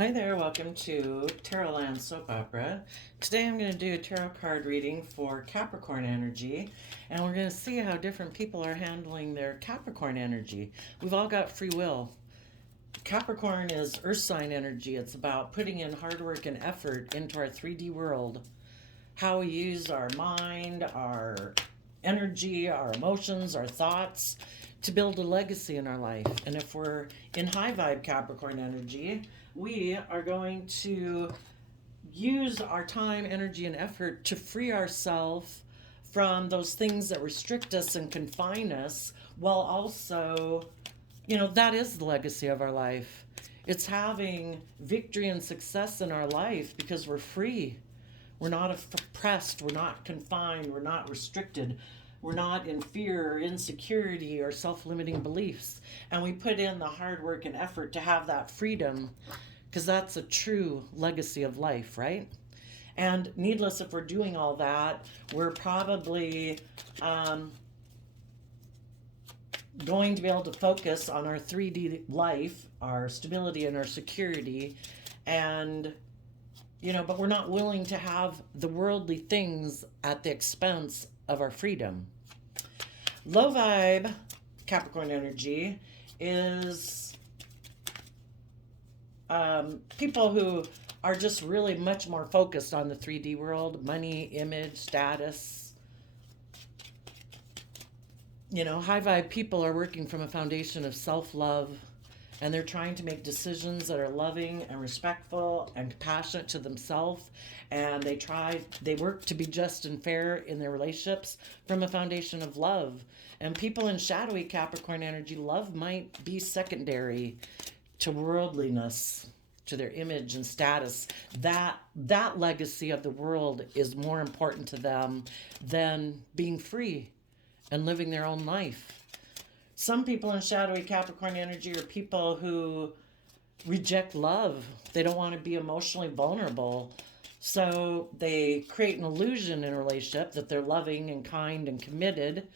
Hi there, welcome to Tarot Land Soap Opera. Today I'm going to do a tarot card reading for Capricorn energy, and we're going to see how different people are handling their Capricorn energy. We've all got free will. Capricorn is earth sign energy. It's about putting in hard work and effort into our 3D world. How we use our mind, our energy, our emotions, our thoughts to build a legacy in our life. And if we're in high vibe Capricorn energy, we are going to use our time, energy, and effort to free ourselves from those things that restrict us and confine us, while also, that is the legacy of our life. It's having victory and success in our life because we're free. We're not oppressed, we're not confined, we're not restricted. We're not in fear or insecurity or self limiting beliefs. And we put in the hard work and effort to have that freedom because that's a true legacy of life, right? And needless, if we're doing all that, we're probably going to be able to focus on our 3D life, our stability and our security. And, but we're not willing to have the worldly things at the expense of our freedom. Low vibe Capricorn energy is people who are just really much more focused on the 3D world, money, image, status. High vibe people are working from a foundation of self-love, and they're trying to make decisions that are loving and respectful and compassionate to themselves, and they work to be just and fair in their relationships from a foundation of love. And people in shadowy Capricorn energy, love might be secondary to worldliness, to their image and status. That legacy of the world is more important to them than being free and living their own life. Some people in shadowy Capricorn energy are people who reject love. They don't want to be emotionally vulnerable. So they create an illusion in a relationship that they're loving and kind and committed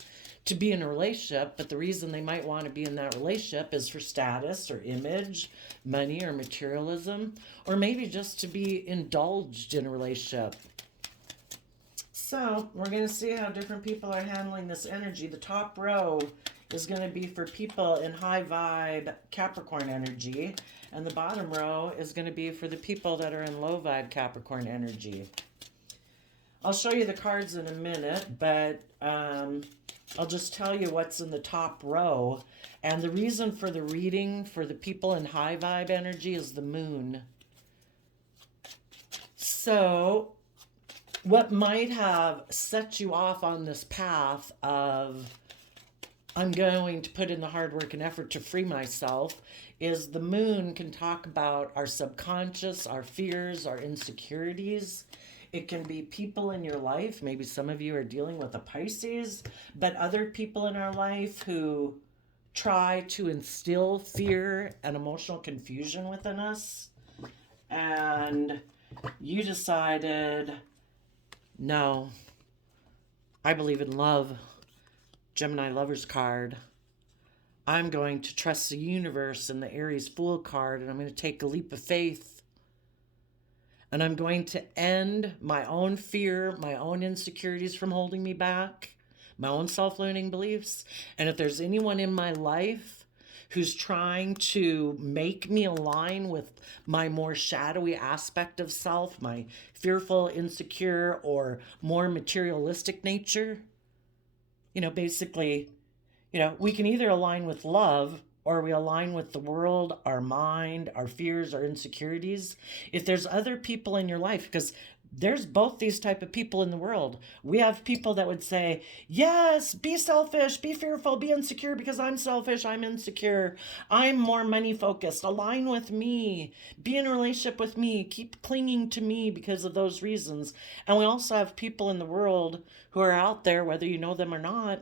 to be in a relationship. But the reason they might want to be in that relationship is for status or image, money or materialism, or maybe just to be indulged in a relationship. So we're going to see how different people are handling this energy. The top row is going to be for people in high vibe Capricorn energy, and the bottom row is going to be for the people that are in low vibe Capricorn energy. I'll show you the cards in a minute, but I'll just tell you what's in the top row. And the reason for the reading for the people in high vibe energy is the moon. So what might have set you off on this path of I'm going to put in the hard work and effort to free myself is the moon can talk about our subconscious, our fears, our insecurities. It can be people in your life. Maybe some of you are dealing with a Pisces, but other people in our life who try to instill fear and emotional confusion within us. And you decided, no, I believe in love. Gemini Lover's card. I'm going to trust the universe and the Aries Fool card, and I'm going to take a leap of faith. And I'm going to end my own fear, my own insecurities from holding me back, my own self-limiting beliefs. And if there's anyone in my life who's trying to make me align with my more shadowy aspect of self, my fearful, insecure, or more materialistic nature, basically, we can either align with love or we align with the world, our mind, our fears, our insecurities. If there's other people in your life, because there's both these type of people in the world. We have people that would say, yes, be selfish, be fearful, be insecure because I'm selfish, I'm insecure, I'm more money focused, align with me, be in a relationship with me, keep clinging to me because of those reasons. And we also have people in the world who are out there, whether you know them or not,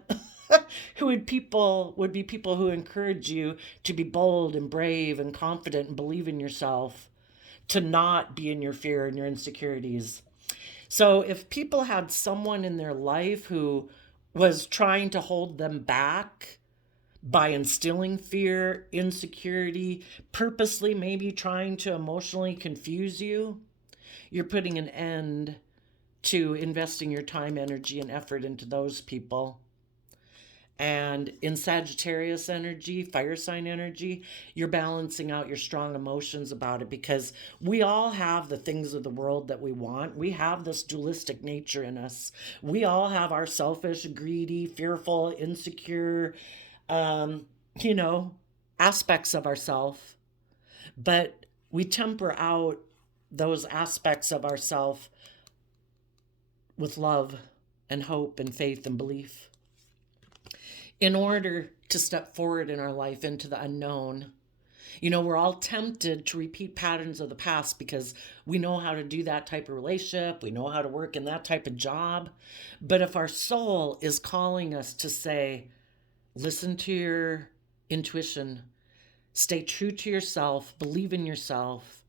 who would be people who encourage you to be bold and brave and confident and believe in yourself, to not be in your fear and your insecurities. So if people had someone in their life who was trying to hold them back by instilling fear, insecurity, purposely maybe trying to emotionally confuse you, you're putting an end to investing your time, energy, and effort into those people. And in Sagittarius energy, fire sign energy, you're balancing out your strong emotions about it, because we all have the things of the world that we want. We have this dualistic nature in us. We all have our selfish, greedy, fearful, insecure, um, you know, aspects of ourself. But we temper out those aspects of ourself with love and hope and faith and belief in order to step forward in our life into the unknown. You know, we're all tempted to repeat patterns of the past because we know how to do that type of relationship, we know how to work in that type of job. But if our soul is calling us to say, listen to your intuition, stay true to yourself, believe in yourself,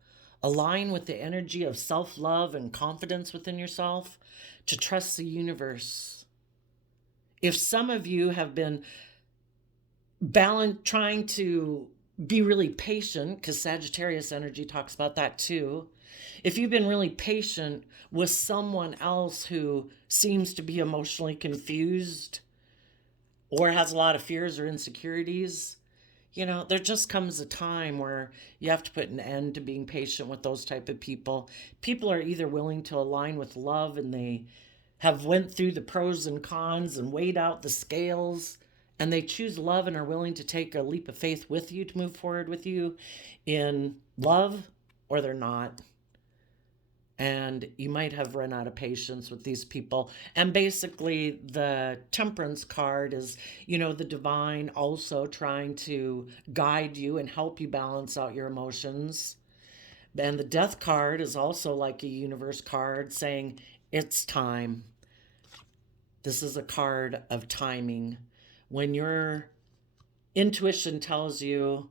align with the energy of self love and confidence within yourself, to trust the universe. If some of you have been trying to be really patient, because Sagittarius energy talks about that too. If you've been really patient with someone else who seems to be emotionally confused or has a lot of fears or insecurities, you know, there just comes a time where you have to put an end to being patient with those type of people. People are either willing to align with love and they have went through the pros and cons and weighed out the scales, and they choose love and are willing to take a leap of faith with you to move forward with you in love, or they're not. And you might have run out of patience with these people. And basically, the Temperance card is, you know, the divine also trying to guide you and help you balance out your emotions. And the Death card is also like a universe card saying, it's time. This is a card of timing. When your intuition tells you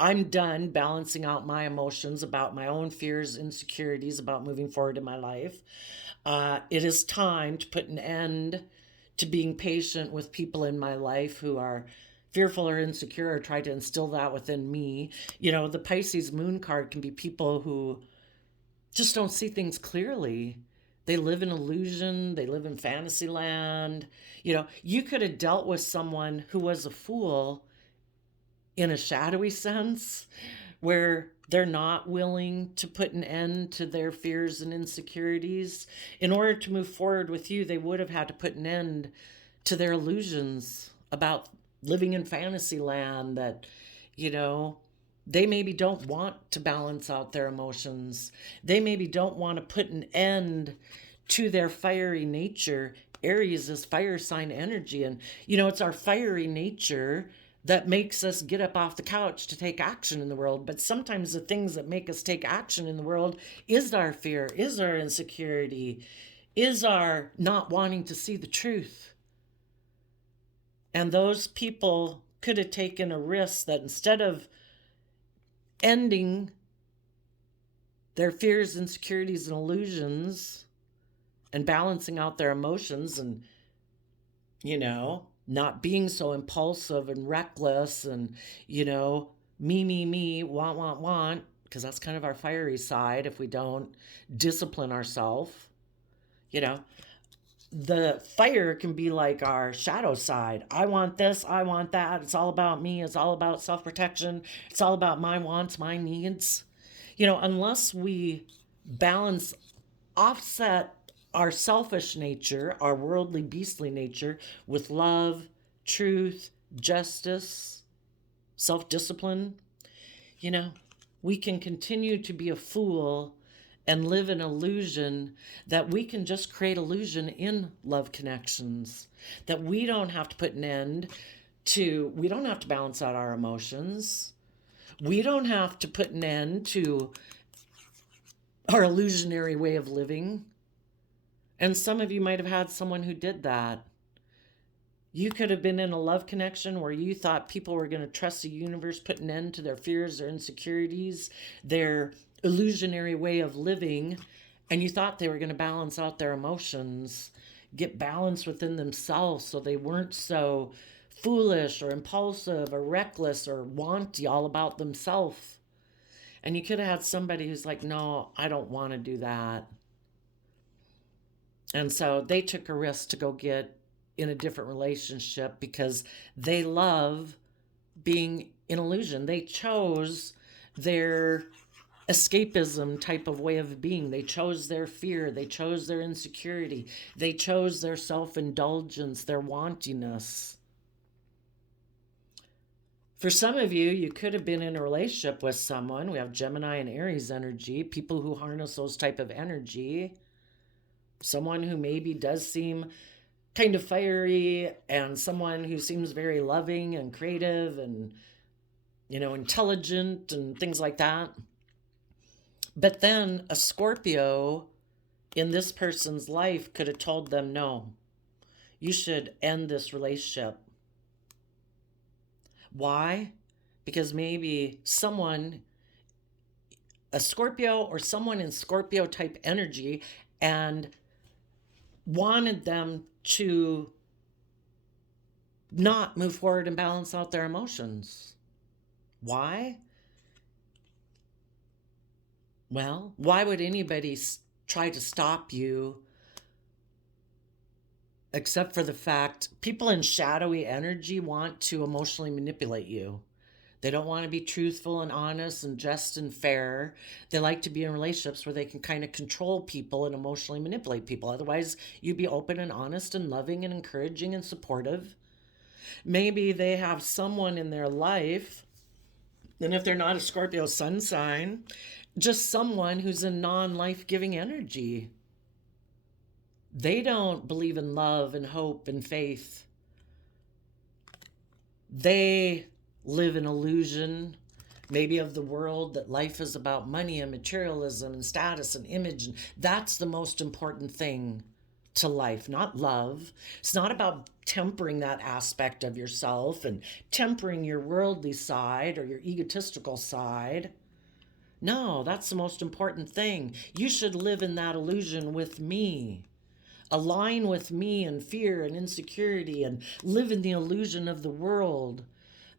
I'm done balancing out my emotions about my own fears, insecurities about moving forward in my life, it is time to put an end to being patient with people in my life who are fearful or insecure or try to instill that within me. You know, the Pisces moon card can be people who just don't see things clearly. They live in illusion, they live in fantasy land. You know, you could have dealt with someone who was a fool in a shadowy sense, where they're not willing to put an end to their fears and insecurities. In order to move forward with you, they would have had to put an end to their illusions about living in fantasy land, that, you know, they maybe don't want to balance out their emotions. They maybe don't want to put an end to their fiery nature. Aries is fire sign energy. And, you know, it's our fiery nature that makes us get up off the couch to take action in the world. But sometimes the things that make us take action in the world is our fear, is our insecurity, is our not wanting to see the truth. And those people could have taken a risk that instead of ending their fears, insecurities, and illusions and balancing out their emotions and, you know, not being so impulsive and reckless and, you know, me, want, because that's kind of our fiery side if we don't discipline ourselves. You know, the fire can be like our shadow side. I want this, I want that. It's all about me. It's all about self-protection. It's all about my wants, my needs. You know, unless we balance, offset our selfish nature, our worldly, beastly nature with love, truth, justice, self-discipline, you know, we can continue to be a fool and live in illusion that we can just create illusion in love connections, that we don't have to put an end to, we don't have to balance out our emotions. We don't have to put an end to our illusionary way of living. And some of you might have had someone who did that. You could have been in a love connection where you thought people were going to trust the universe, put an end to their fears, their insecurities, their illusionary way of living, and you thought they were going to balance out their emotions, get balance within themselves so they weren't so foolish or impulsive or reckless or wanty, all about themself. And you could have had somebody who's like, no, I don't want to do that. And so they took a risk to go get in a different relationship because they love being in illusion. They chose their escapism type of way of being. They chose their fear. They chose their insecurity. They chose their self-indulgence, their wantiness. For some of you, you could have been in a relationship with someone. We have Gemini and Aries energy, people who harness those type of energy. Someone who maybe does seem kind of fiery, and someone who seems very loving and creative and, intelligent and things like that. But then a Scorpio in this person's life could have told them, no, you should end this relationship. Why? Because maybe someone, a Scorpio or someone in Scorpio type energy, and wanted them to not move forward and balance out their emotions. Why? Well, why would anybody try to stop you except for the fact people in shadowy energy want to emotionally manipulate you? They don't want to be truthful and honest and just and fair. They like to be in relationships where they can kind of control people and emotionally manipulate people. Otherwise, you'd be open and honest and loving and encouraging and supportive. Maybe they have someone in their life, and if they're not a Scorpio sun sign, just someone who's in non-life-giving energy. They don't believe in love and hope and faith. They live in illusion, maybe of the world, that life is about money and materialism and status and image. And that's the most important thing to life, not love. It's not about tempering that aspect of yourself and tempering your worldly side or your egotistical side. No, that's the most important thing. You should live in that illusion with me. Align with me in fear and insecurity and live in the illusion of the world.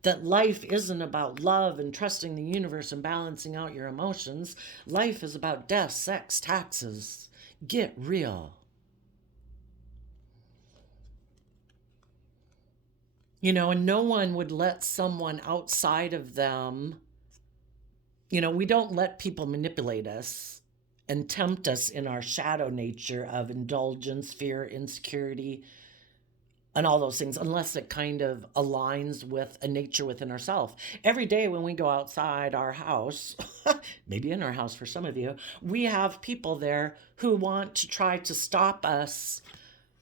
That life isn't about love and trusting the universe and balancing out your emotions. Life is about death, sex, taxes. Get real. And no one would let someone outside of them, we don't let people manipulate us and tempt us in our shadow nature of indulgence, fear, insecurity, and all those things, unless it kind of aligns with a nature within ourselves. Every day when we go outside our house, maybe in our house for some of you, we have people there who want to try to stop us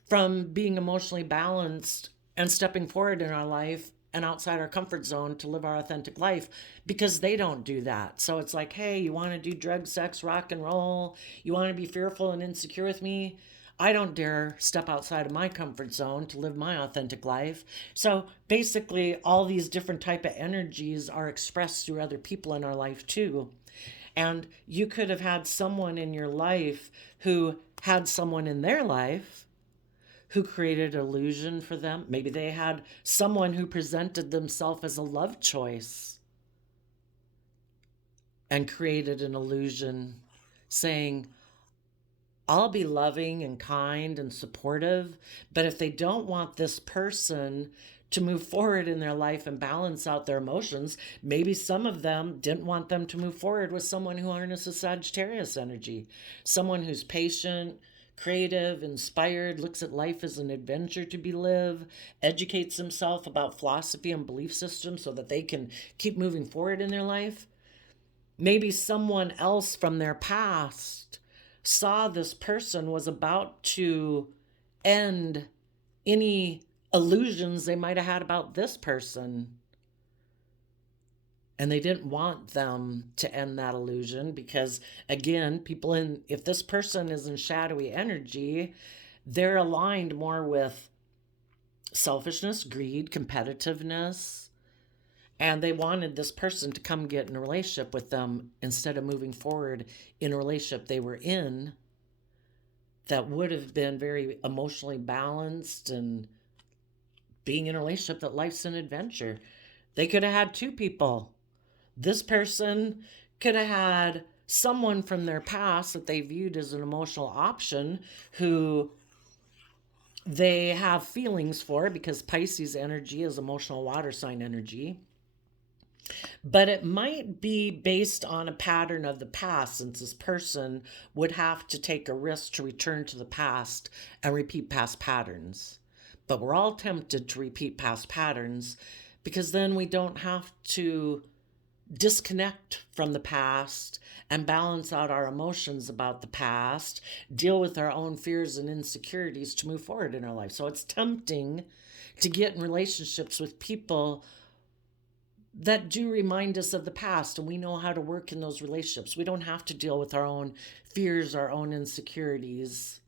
from being emotionally balanced and stepping forward in our life and outside our comfort zone to live our authentic life, because they don't do that. So it's like, hey, you want to do drugs, sex, rock and roll? You want to be fearful and insecure with me? I don't dare step outside of my comfort zone to live my authentic life. So basically, all these different type of energies are expressed through other people in our life too. And you could have had someone in your life who had someone in their life who created illusion for them. Maybe they had someone who presented themselves as a love choice and created an illusion saying, I'll be loving and kind and supportive, but if they don't want this person to move forward in their life and balance out their emotions, maybe some of them didn't want them to move forward with someone who harnesses Sagittarius energy, someone who's patient, creative, inspired, looks at life as an adventure to be lived, educates himself about philosophy and belief systems so that they can keep moving forward in their life. Maybe someone else from their past saw this person was about to end any illusions they might have had about this person. And they didn't want them to end that illusion because, again, if this person is in shadowy energy, they're aligned more with selfishness, greed, competitiveness. And they wanted this person to come get in a relationship with them instead of moving forward in a relationship they were in that would have been very emotionally balanced and being in a relationship that life's an adventure. They could have had two people. This person could have had someone from their past that they viewed as an emotional option who they have feelings for, because Pisces energy is emotional water sign energy. But it might be based on a pattern of the past, since this person would have to take a risk to return to the past and repeat past patterns. But we're all tempted to repeat past patterns because then we don't have to disconnect from the past and balance out our emotions about the past, deal with our own fears and insecurities to move forward in our life. So it's tempting to get in relationships with people that do remind us of the past, and we know how to work in those relationships. We don't have to deal with our own fears, our own insecurities.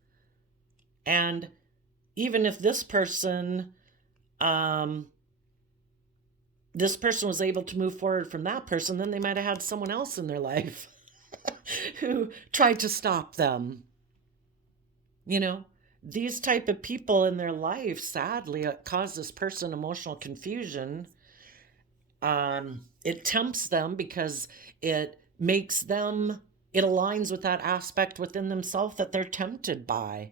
And even if this person was able to move forward from that person, then they might have had someone else in their life who tried to stop them. You know, these type of people in their life, sadly, cause this person emotional confusion. It tempts them because it aligns with that aspect within themselves that they're tempted by.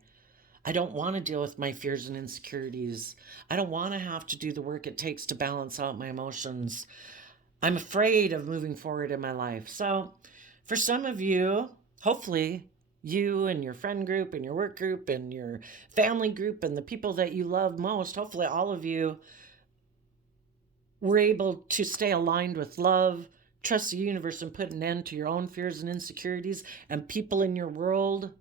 I don't want to deal with my fears and insecurities. I don't want to have to do the work it takes to balance out my emotions. I'm afraid of moving forward in my life. So for some of you, hopefully you and your friend group and your work group and your family group and the people that you love most, hopefully all of you were able to stay aligned with love, trust the universe, and put an end to your own fears and insecurities and people in your world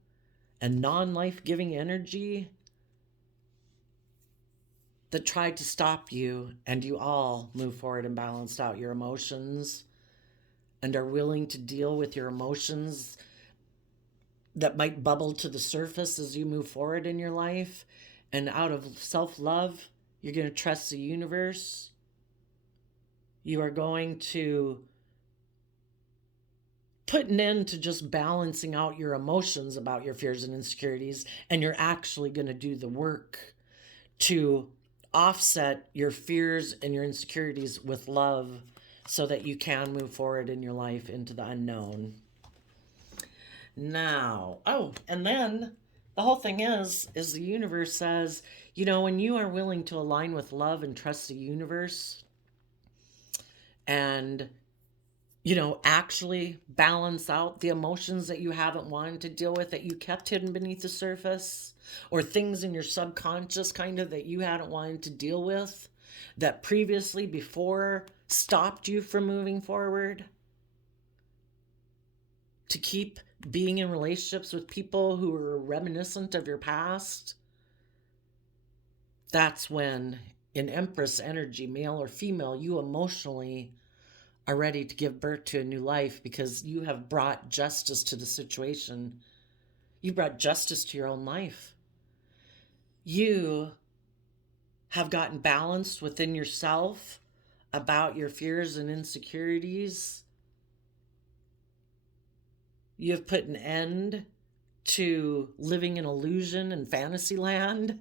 and non-life-giving energy that tried to stop you, and you all move forward and balanced out your emotions and are willing to deal with your emotions that might bubble to the surface as you move forward in your life. And out of self-love, you're going to trust the universe. You are going to put an end to just balancing out your emotions about your fears and insecurities, and you're actually going to do the work to offset your fears and your insecurities with love so that you can move forward in your life into the unknown. Now, and then the whole thing is the universe says, when you are willing to align with love and trust the universe and actually balance out the emotions that you haven't wanted to deal with, that you kept hidden beneath the surface, or things in your subconscious kind of that you hadn't wanted to deal with, that previously before stopped you from moving forward, to keep being in relationships with people who are reminiscent of your past. That's when, in Empress energy, male or female, you emotionally are ready to give birth to a new life because you have brought justice to the situation. You brought justice to your own life. You have gotten balanced within yourself about your fears and insecurities. You have put an end to living in illusion and fantasy land,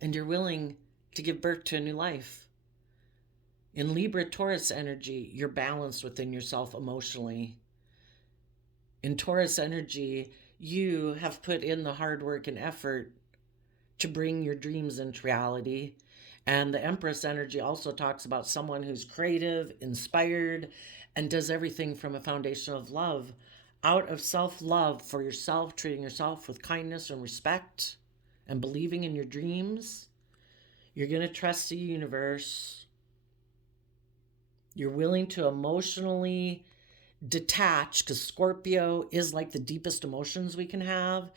and you're willing to give birth to a new life. In Libra Taurus energy, you're balanced within yourself emotionally. In Taurus energy, you have put in the hard work and effort to bring your dreams into reality. And the Empress energy also talks about someone who's creative, inspired, and does everything from a foundation of love. Out of self-love for yourself, treating yourself with kindness and respect, and believing in your dreams, you're going to trust the universe. You're willing to emotionally detach, because Scorpio is like the deepest emotions we can have.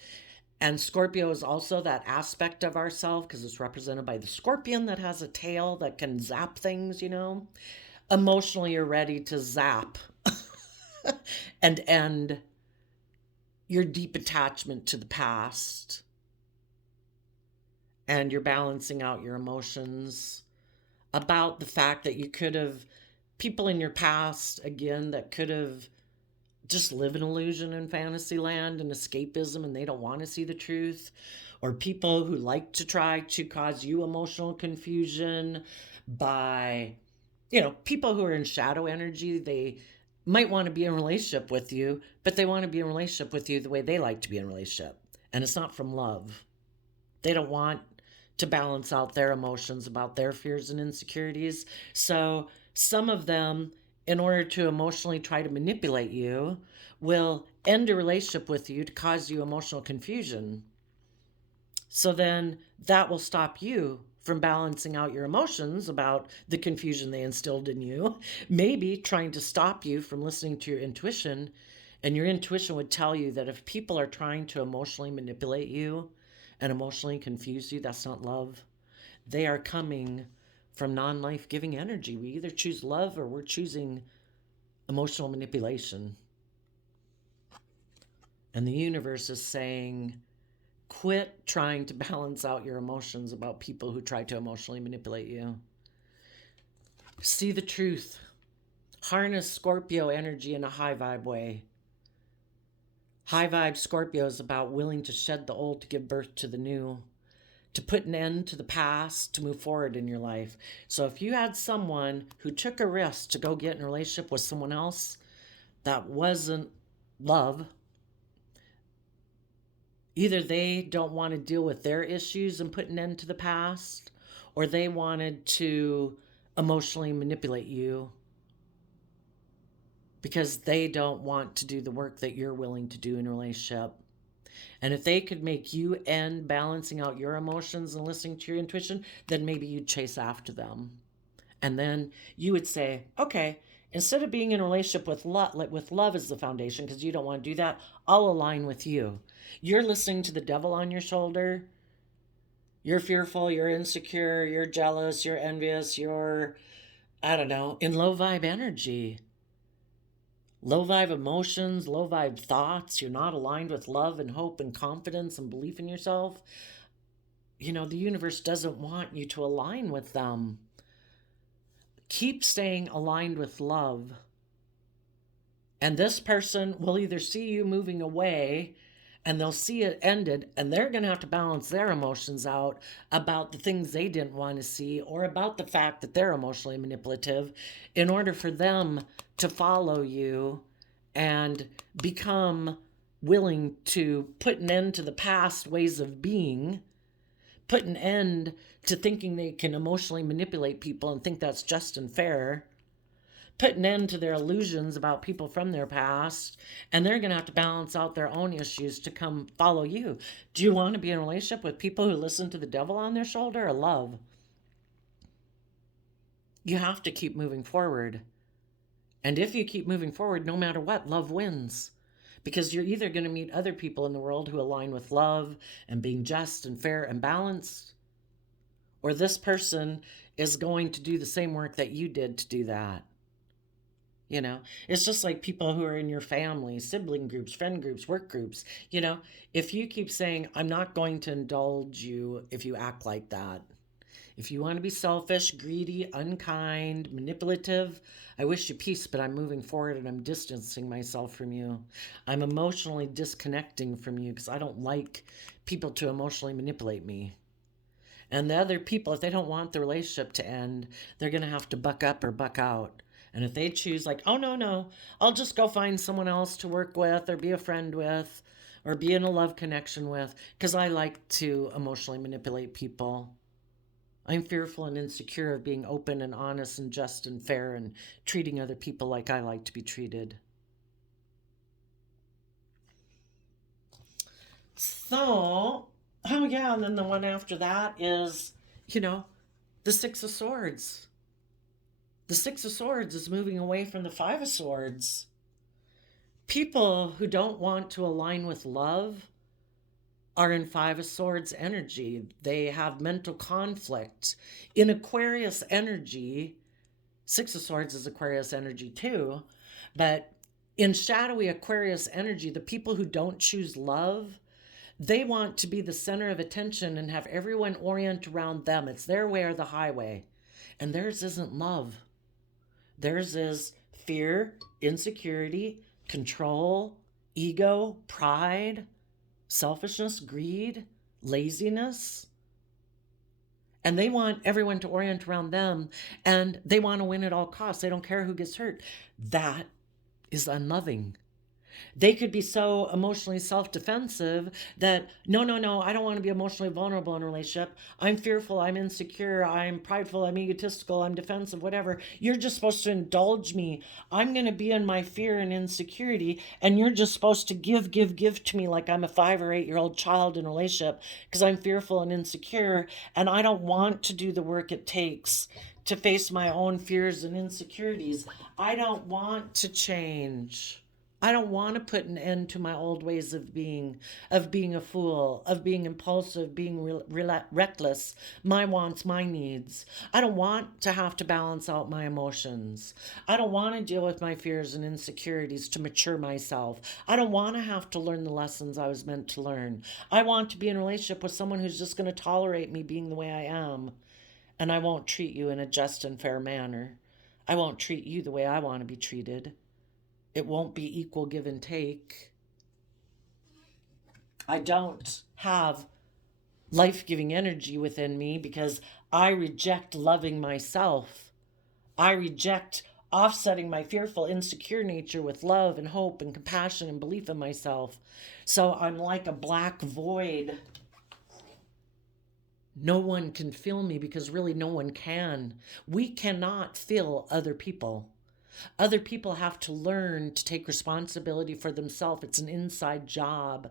And Scorpio is also that aspect of ourself, because it's represented by the scorpion that has a tail that can zap things, Emotionally, you're ready to zap and end your deep attachment to the past. And you're balancing out your emotions about the fact that you could have people in your past, again, that could have just live in illusion and fantasy land and escapism, and they don't want to see the truth, or people who like to try to cause you emotional confusion by, people who are in shadow energy. They might want to be in a relationship with you, but they want to be in a relationship with you the way they like to be in a relationship, and it's not from love. They don't want to balance out their emotions about their fears and insecurities. So some of them, in order to emotionally try to manipulate you, will end a relationship with you to cause you emotional confusion. So then that will stop you from balancing out your emotions about the confusion they instilled in you, maybe trying to stop you from listening to your intuition. And your intuition would tell you that if people are trying to emotionally manipulate you and emotionally confuse you, that's not love. They are coming from non life giving energy. We either choose love or we're choosing emotional manipulation. And the universe is saying, quit trying to balance out your emotions about people who try to emotionally manipulate you. See the truth. Harness Scorpio energy in a high vibe way. High vibe Scorpio is about willing to shed the old to give birth to the new, to put an end to the past, to move forward in your life. So if you had someone who took a risk to go get in a relationship with someone else that wasn't love, either they don't want to deal with their issues and put an end to the past, or they wanted to emotionally manipulate you because they don't want to do the work that you're willing to do in a relationship. And if they could make you end balancing out your emotions and listening to your intuition, then maybe you'd chase after them. And then you would say, okay, instead of being in a relationship with love as the foundation, because you don't want to do that, I'll align with you. You're listening to the devil on your shoulder. You're fearful, you're insecure, you're jealous, you're envious, you're, I don't know, in low vibe energy. Low vibe emotions, low vibe thoughts. You're not aligned with love and hope and confidence and belief in yourself. The universe doesn't want you to align with them. Keep staying aligned with love. And this person will either see you moving away and they'll see it ended, and they're going to have to balance their emotions out about the things they didn't want to see, or about the fact that they're emotionally manipulative, in order for them to follow you and become willing to put an end to the past ways of being, put an end to thinking they can emotionally manipulate people and think that's just and fair, put an end to their illusions about people from their past, and they're going to have to balance out their own issues to come follow you. Do you want to be in a relationship with people who listen to the devil on their shoulder, or love? You have to keep moving forward. And if you keep moving forward, no matter what, love wins. Because you're either going to meet other people in the world who align with love and being just and fair and balanced, or this person is going to do the same work that you did to do that. It's just like people who are in your family, sibling groups, friend groups, work groups. If you keep saying, I'm not going to indulge you if you act like that. If you want to be selfish, greedy, unkind, manipulative, I wish you peace, but I'm moving forward and I'm distancing myself from you. I'm emotionally disconnecting from you because I don't like people to emotionally manipulate me. And the other people, if they don't want the relationship to end, they're going to have to buck up or buck out. And if they choose, like, oh, no, I'll just go find someone else to work with or be a friend with or be in a love connection with, because I like to emotionally manipulate people. I'm fearful and insecure of being open and honest and just and fair and treating other people like I like to be treated. So, oh yeah, and then the one after that is, the Six of Swords. The Six of Swords is moving away from the Five of Swords. People who don't want to align with love are in Five of Swords energy. They have mental conflict. In Aquarius energy, Six of Swords is Aquarius energy too, but in shadowy Aquarius energy, the people who don't choose love, they want to be the center of attention and have everyone orient around them. It's their way or the highway. And theirs isn't love. Theirs is fear, insecurity, control, ego, pride, selfishness, greed, laziness. And they want everyone to orient around them, and they want to win at all costs. They don't care who gets hurt. That is unloving. They could be so emotionally self-defensive that no, I don't want to be emotionally vulnerable in a relationship. I'm fearful, I'm insecure, I'm prideful, I'm egotistical, I'm defensive, whatever. You're just supposed to indulge me. I'm going to be in my fear and insecurity, and you're just supposed to give to me like I'm a 5 or 8-year-old child in a relationship because I'm fearful and insecure, and I don't want to do the work it takes to face my own fears and insecurities. I don't want to change. I don't want to put an end to my old ways of being a fool, of being impulsive, being reckless, my wants, my needs. I don't want to have to balance out my emotions. I don't want to deal with my fears and insecurities to mature myself. I don't want to have to learn the lessons I was meant to learn. I want to be in a relationship with someone who's just going to tolerate me being the way I am. And I won't treat you in a just and fair manner. I won't treat you the way I want to be treated. It won't be equal give and take. I don't have life-giving energy within me because I reject loving myself. I reject offsetting my fearful, insecure nature with love and hope and compassion and belief in myself. So I'm like a black void. No one can fill me because really no one can. We cannot fill other people. Other people have to learn to take responsibility for themselves. It's an inside job.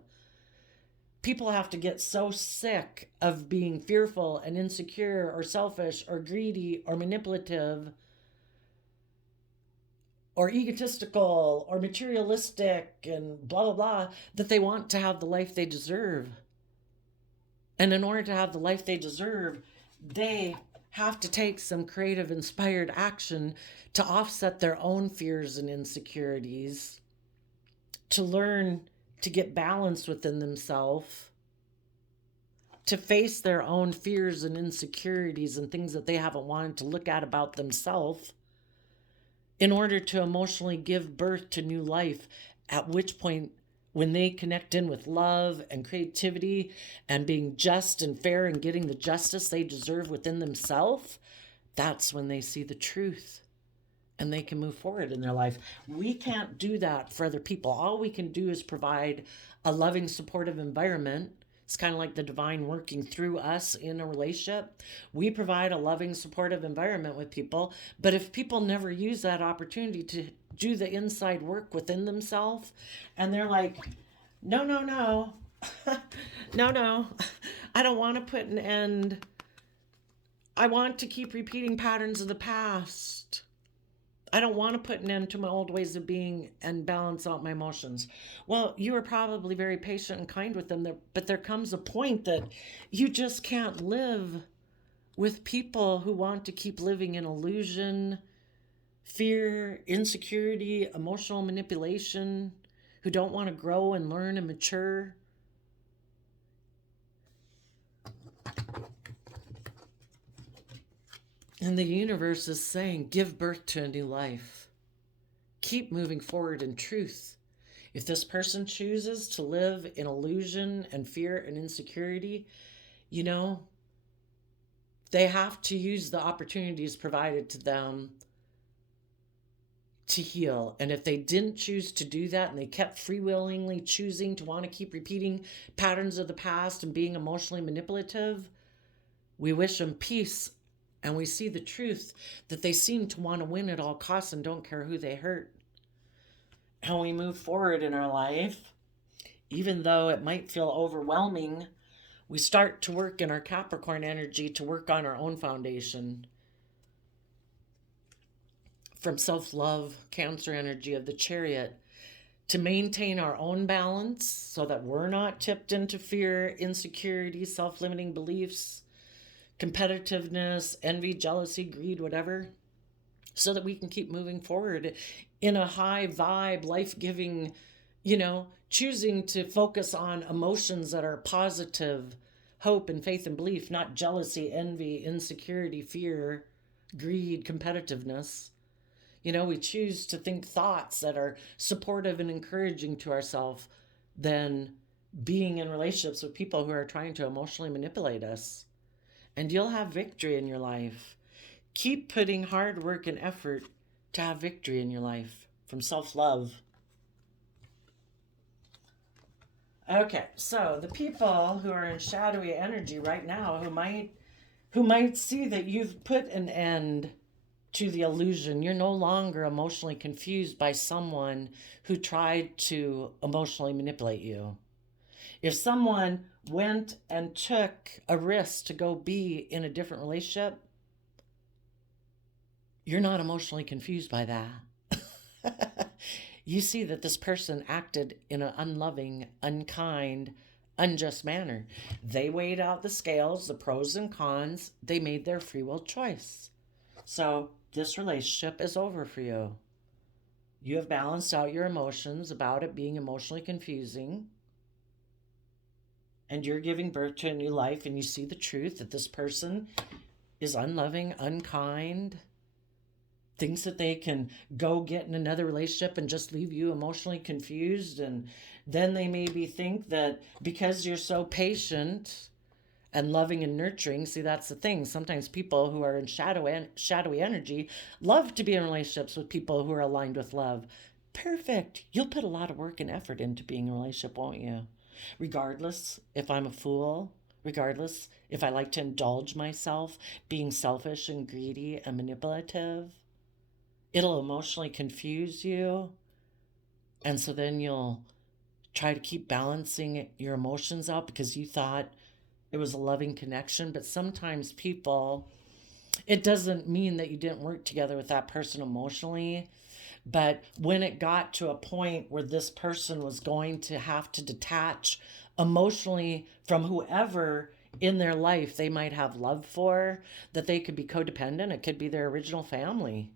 People have to get so sick of being fearful and insecure or selfish or greedy or manipulative or egotistical or materialistic and blah, blah, blah, that they want to have the life they deserve. And in order to have the life they deserve, they have to take some creative, inspired action to offset their own fears and insecurities, to learn to get balanced within themselves, to face their own fears and insecurities and things that they haven't wanted to look at about themselves, in order to emotionally give birth to new life, at which point, when they connect in with love and creativity and being just and fair and getting the justice they deserve within themselves, that's when they see the truth and they can move forward in their life. We can't do that for other people. All we can do is provide a loving, supportive environment. It's kind of like the divine working through us in a relationship. We provide a loving, supportive environment with people. But if people never use that opportunity to do the inside work within themselves, and they're like, no, no, I don't want to put an end. I want to keep repeating patterns of the past. I don't want to put an end to my old ways of being and balance out my emotions. Well, you are probably very patient and kind with them, but there comes a point that you just can't live with people who want to keep living in illusion, fear, insecurity, emotional manipulation, who don't want to grow and learn and mature. And the universe is saying, give birth to a new life. Keep moving forward in truth. If this person chooses to live in illusion and fear and insecurity, they have to use the opportunities provided to them to heal. And if they didn't choose to do that and they kept freewillingly choosing to want to keep repeating patterns of the past and being emotionally manipulative, we wish them peace. And we see the truth that they seem to want to win at all costs and don't care who they hurt. And we move forward in our life, even though it might feel overwhelming, we start to work in our Capricorn energy to work on our own foundation. From self-love, Cancer energy of the Chariot, to maintain our own balance so that we're not tipped into fear, insecurity, self-limiting beliefs, competitiveness, envy, jealousy, greed, whatever, so that we can keep moving forward in a high vibe, life-giving, choosing to focus on emotions that are positive, hope and faith and belief, not jealousy, envy, insecurity, fear, greed, competitiveness. We choose to think thoughts that are supportive and encouraging to ourselves than being in relationships with people who are trying to emotionally manipulate us. And you'll have victory in your life. Keep putting hard work and effort to have victory in your life from self love. Okay, so the people who are in shadowy energy right now who might see that you've put an end to the illusion. You're no longer emotionally confused by someone who tried to emotionally manipulate you. If someone went and took a risk to go be in a different relationship, you're not emotionally confused by that. You see that this person acted in an unloving, unkind, unjust manner. They weighed out the scales, the pros and cons. They made their free will choice. So this relationship is over for you. You have balanced out your emotions about it being emotionally confusing. And you're giving birth to a new life, and you see the truth that this person is unloving, unkind, thinks that they can go get in another relationship and just leave you emotionally confused. And then they maybe think that because you're so patient and loving and nurturing, see, that's the thing. Sometimes people who are in shadowy energy love to be in relationships with people who are aligned with love. Perfect. You'll put a lot of work and effort into being in a relationship, won't you? Regardless if I'm a fool, regardless if I like to indulge myself, being selfish and greedy and manipulative, it'll emotionally confuse you. And so then you'll try to keep balancing your emotions out because you thought it was a loving connection. But sometimes people, it doesn't mean that you didn't work together with that person emotionally. But when it got to a point where this person was going to have to detach emotionally from whoever in their life they might have love for, that they could be codependent, it could be their original family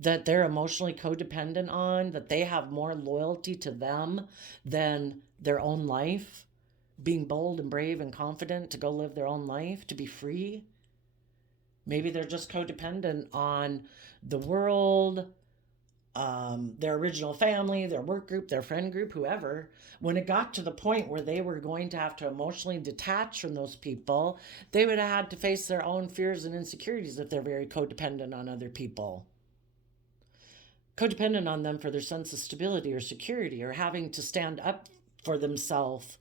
that they're emotionally codependent on, that they have more loyalty to them than their own life, being bold and brave and confident to go live their own life, to be free. Maybe they're just codependent on the world, their original family, their work group, their friend group, whoever. When it got to the point where they were going to have to emotionally detach from those people, they would have had to face their own fears and insecurities if they're very codependent on other people. Codependent on them for their sense of stability or security, or having to stand up for themselves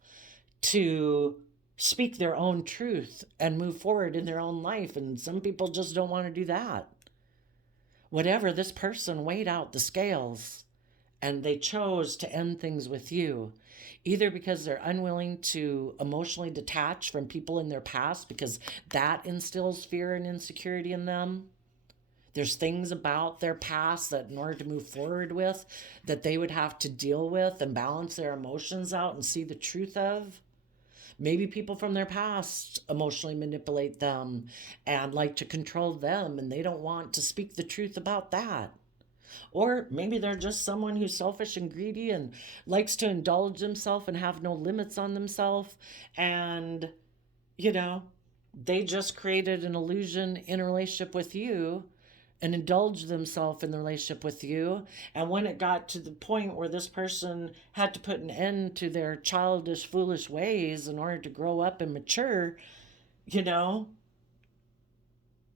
to speak their own truth and move forward in their own life. And some people just don't want to do that. Whatever, this person weighed out the scales and they chose to end things with you, either because they're unwilling to emotionally detach from people in their past because that instills fear and insecurity in them. There's things about their past that in order to move forward with, that they would have to deal with and balance their emotions out and see the truth of. Maybe people from their past emotionally manipulate them and like to control them, and they don't want to speak the truth about that. Or maybe they're just someone who's selfish and greedy and likes to indulge themselves and have no limits on themselves. And, they just created an illusion in a relationship with you and indulge themselves in the relationship with you. And when it got to the point where this person had to put an end to their childish, foolish ways in order to grow up and mature,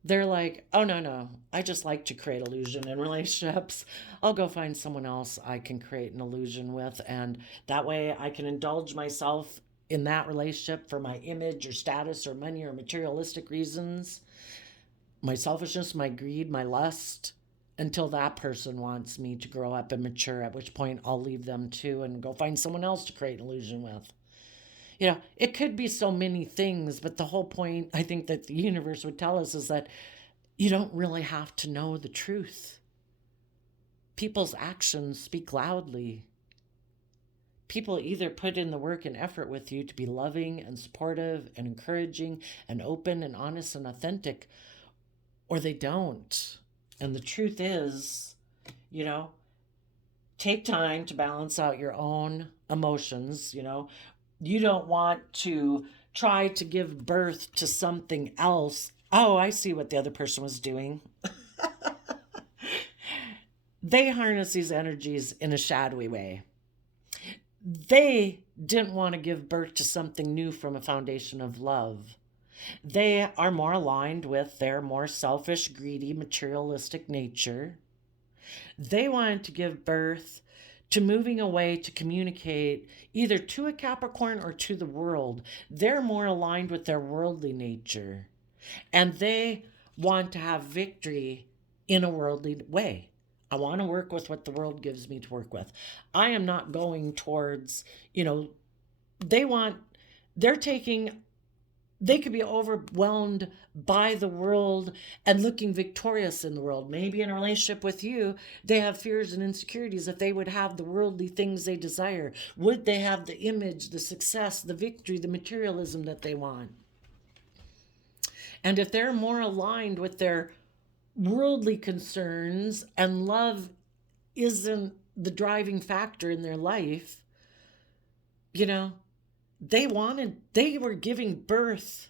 they're like, oh, no, I just like to create illusion in relationships. I'll go find someone else I can create an illusion with. And that way I can indulge myself in that relationship for my image or status or money or materialistic reasons, my selfishness, my greed, my lust, until that person wants me to grow up and mature, at which point I'll leave them too and go find someone else to create an illusion with. It could be so many things, but the whole point I think that the universe would tell us is that you don't really have to know the truth. People's actions speak loudly. People either put in the work and effort with you to be loving and supportive and encouraging and open and honest and authentic, or they don't. And the truth is, take time to balance out your own emotions. You don't want to try to give birth to something else. Oh, I see what the other person was doing. they harness these energies in a shadowy way. They didn't want to give birth to something new from a foundation of love. They are more aligned with their more selfish, greedy, materialistic nature. They wanted to give birth to moving away to communicate either to a Capricorn or to the world. They're more aligned with their worldly nature. And they want to have victory in a worldly way. I want to work with what the world gives me to work with. I am not going towards, they want, they're taking, they could be overwhelmed by the world and looking victorious in the world. Maybe in a relationship with you, they have fears and insecurities if they would have the worldly things they desire. Would they have the image, the success, the victory, the materialism that they want? And if they're more aligned with their worldly concerns and love isn't the driving factor in their life, they were giving birth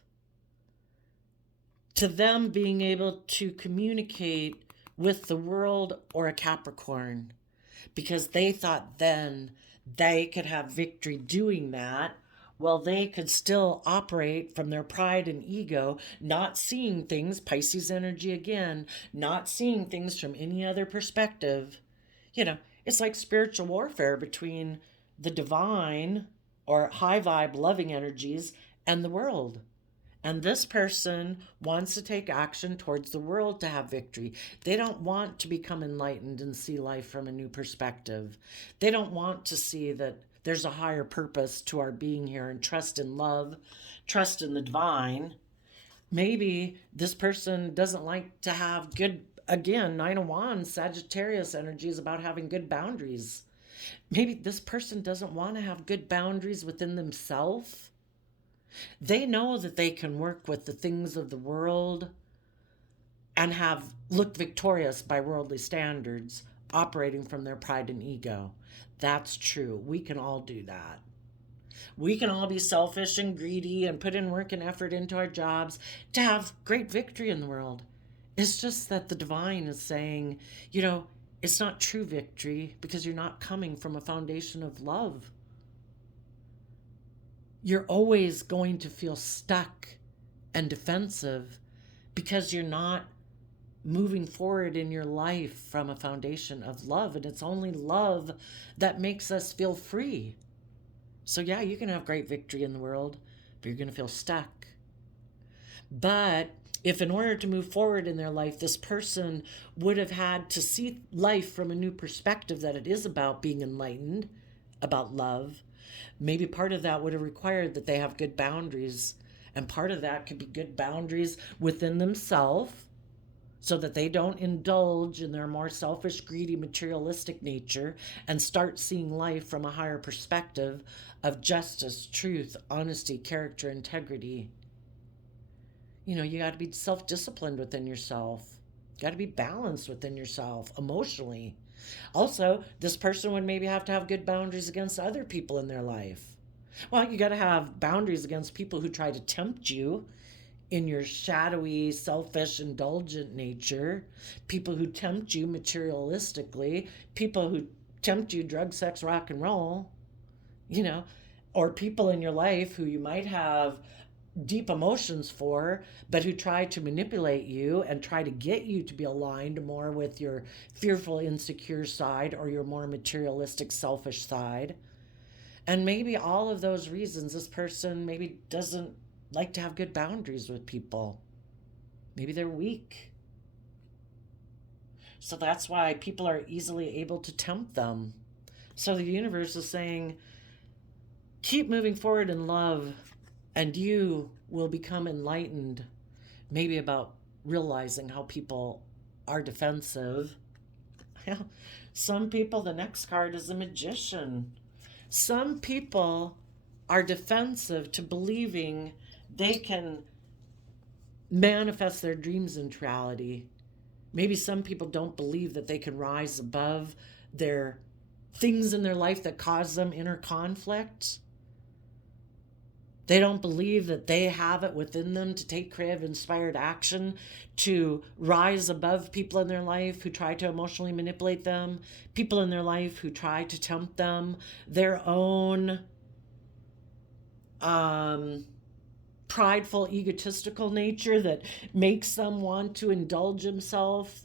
to them being able to communicate with the world or a Capricorn, because they thought then they could have victory doing that. Well, they could still operate from their pride and ego, not seeing things, Pisces energy again, not seeing things from any other perspective. It's like spiritual warfare between the divine or high vibe loving energies and the world. And this person wants to take action towards the world to have victory. They don't want to become enlightened and see life from a new perspective. They don't want to see that there's a higher purpose to our being here and trust in love, trust in the divine. Maybe this person doesn't like to have good, again, Nine of Wands, Sagittarius energy is about having good boundaries. Maybe this person doesn't want to have good boundaries within themselves. They know that they can work with the things of the world and have looked victorious by worldly standards, operating from their pride and ego. That's true. We can all do that. We can all be selfish and greedy and put in work and effort into our jobs to have great victory in the world. It's just that the divine is saying, it's not true victory because you're not coming from a foundation of love. You're always going to feel stuck and defensive because you're not moving forward in your life from a foundation of love. And it's only love that makes us feel free. So yeah, you can have great victory in the world, but you're going to feel stuck. But if in order to move forward in their life, this person would have had to see life from a new perspective, that it is about being enlightened, about love, maybe part of that would have required that they have good boundaries. And part of that could be good boundaries within themselves so that they don't indulge in their more selfish, greedy, materialistic nature and start seeing life from a higher perspective of justice, truth, honesty, character, integrity. You got to be self-disciplined within yourself. You got to be balanced within yourself emotionally. Also, this person would maybe have to have good boundaries against other people in their life. Well, you got to have boundaries against people who try to tempt you in your shadowy, selfish, indulgent nature, people who tempt you materialistically, people who tempt you drug, sex, rock and roll, or people in your life who you might have deep emotions for, but who try to manipulate you and try to get you to be aligned more with your fearful, insecure side or your more materialistic, selfish side. And maybe all of those reasons, this person maybe doesn't like to have good boundaries with people. Maybe they're weak. So that's why people are easily able to tempt them. So the universe is saying, keep moving forward in love, and you will become enlightened, maybe about realizing how people are defensive. Some people, the next card is a magician. Some people are defensive to believing they can manifest their dreams into reality. Maybe some people don't believe that they can rise above their things in their life that cause them inner conflict. They don't believe that they have it within them to take creative, inspired action, to rise above people in their life who try to emotionally manipulate them, people in their life who try to tempt them, their own prideful, egotistical nature that makes them want to indulge himself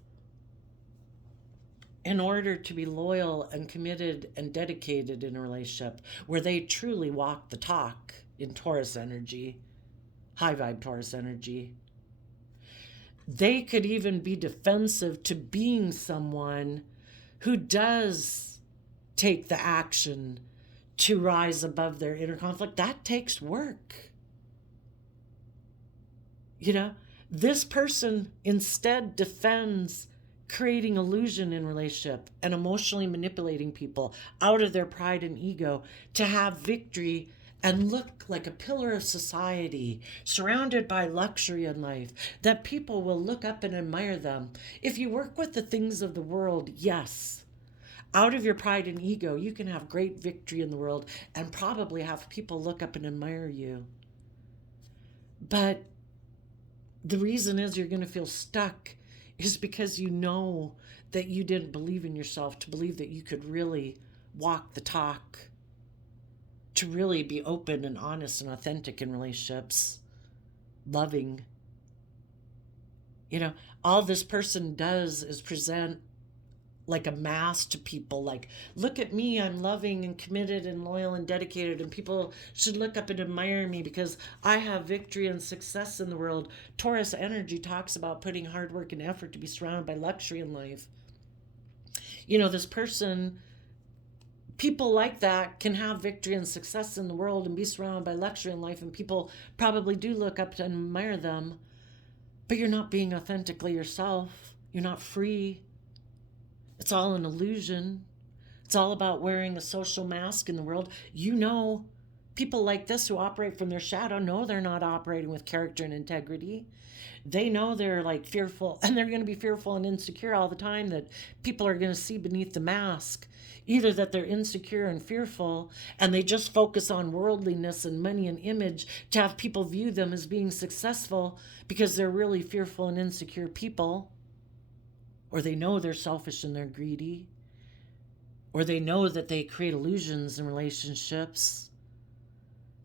in order to be loyal and committed and dedicated in a relationship where they truly walk the talk in Taurus energy, high vibe Taurus energy. They could even be defensive to being someone who does take the action to rise above their inner conflict. That takes work. You know, this person instead defends creating illusion in relationship and emotionally manipulating people out of their pride and ego to have victory and look like a pillar of society, surrounded by luxury in life, that people will look up and admire them. If you work with the things of the world, yes, out of your pride and ego, you can have great victory in the world and probably have people look up and admire you. But the reason is you're going to feel stuck is because you know that you didn't believe in yourself to believe that you could really walk the talk, to really be open and honest and authentic in relationships, loving. You know, all this person does is present like a mask to people, like, look at me, I'm loving and committed and loyal and dedicated, and people should look up and admire me because I have victory and success in the world. Taurus energy talks about putting hard work and effort to be surrounded by luxury in life. You know, this person, people like that can have victory and success in the world and be surrounded by luxury in life, and people probably do look up and admire them, but you're not being authentically yourself. You're not free. It's all an illusion. It's all about wearing a social mask in the world. You know, people like this who operate from their shadow know they're not operating with character and integrity. They know they're like fearful, and they're going to be fearful and insecure all the time, that people are going to see beneath the mask. Either that they're insecure and fearful and they just focus on worldliness and money and image to have people view them as being successful because they're really fearful and insecure people. Or they know they're selfish and they're greedy. Or they know that they create illusions in relationships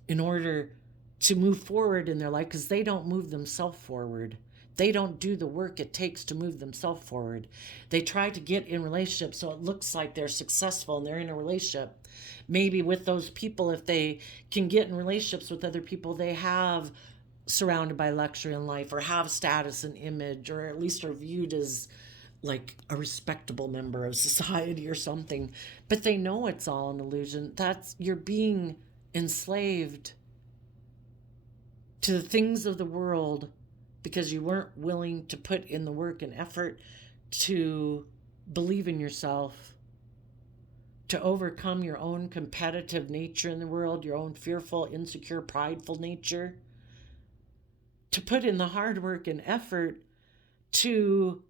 in order to move forward in their life, because they don't move themselves forward. They don't do the work it takes to move themselves forward. They try to get in relationships so it looks like they're successful and they're in a relationship. Maybe with those people, if they can get in relationships with other people, they have surrounded by luxury in life, or have status and image, or at least are viewed as like a respectable member of society or something. But they know it's all an illusion. That's, you're being enslaved to the things of the world because you weren't willing to put in the work and effort to believe in yourself, to overcome your own competitive nature in the world, your own fearful, insecure, prideful nature, to put in the hard work and effort to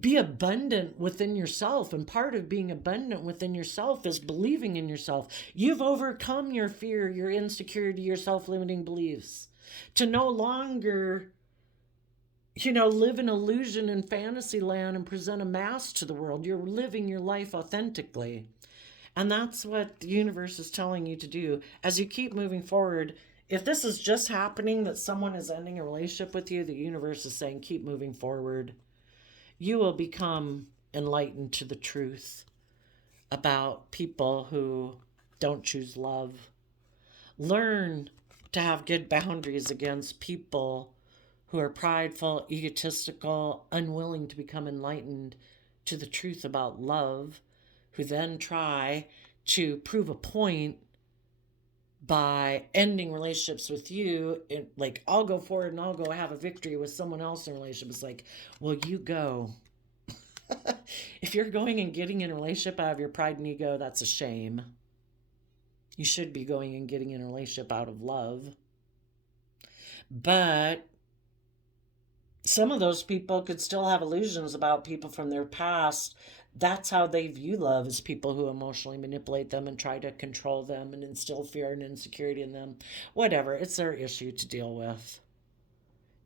be abundant within yourself. And part of being abundant within yourself is believing in yourself. You've overcome your fear, your insecurity, your self-limiting beliefs, to no longer, you know, live in illusion and fantasy land and present a mask to the world. You're living your life authentically. And that's what the universe is telling you to do as you keep moving forward. If this is just happening, that someone is ending a relationship with you, the universe is saying, keep moving forward. You will become enlightened to the truth about people who don't choose love. Learn to have good boundaries against people who are prideful, egotistical, unwilling to become enlightened to the truth about love, who then try to prove a point by ending relationships with you. And like, I'll go forward and I'll go have a victory with someone else in a relationship. It's like, well, you go. If you're going and getting in a relationship out of your pride and ego, that's a shame. You should be going and getting in a relationship out of love. But Some of those people could still have illusions about people from their past. That's how they view love, as people who emotionally manipulate them and try to control them and instill fear and insecurity in them. Whatever, it's their issue to deal with.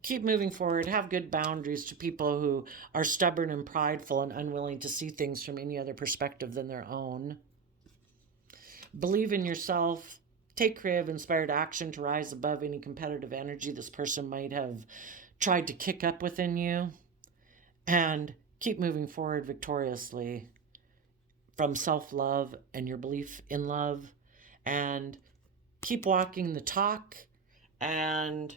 Keep moving forward. Have good boundaries to people who are stubborn and prideful and unwilling to see things from any other perspective than their own. Believe in yourself. Take creative, inspired action to rise above any competitive energy this person might have tried to kick up within you. And keep moving forward victoriously from self love and your belief in love. And keep walking the talk and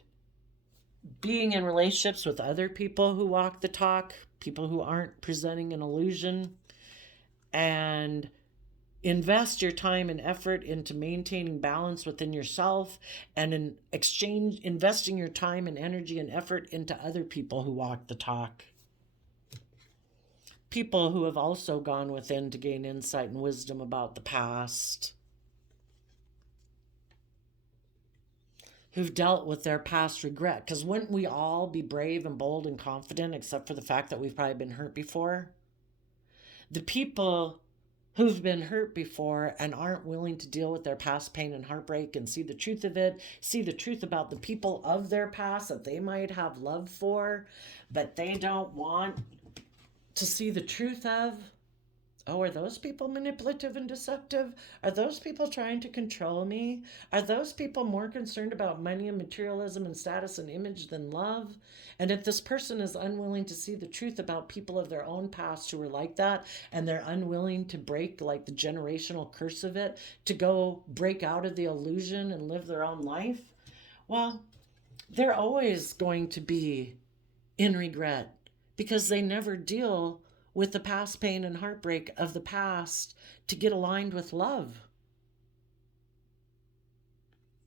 being in relationships with other people who walk the talk, people who aren't presenting an illusion, and invest your time and effort into maintaining balance within yourself, and in exchange investing your time and energy and effort into other people who walk the talk, people who have also gone within to gain insight and wisdom about the past, who've dealt with their past regret. Because wouldn't we all be brave and bold and confident, except for the fact that we've probably been hurt before? The people who've been hurt before and aren't willing to deal with their past pain and heartbreak and see the truth of it, see the truth about the people of their past that they might have love for, but they don't want to see the truth of. Oh, are those people manipulative and deceptive? Are those people trying to control me? Are those people more concerned about money and materialism and status and image than love? And if this person is unwilling to see the truth about people of their own past who are like that, and they're unwilling to break like the generational curse of it, to go break out of the illusion and live their own life, well, they're always going to be in regret because they never deal with the past pain and heartbreak of the past to get aligned with love.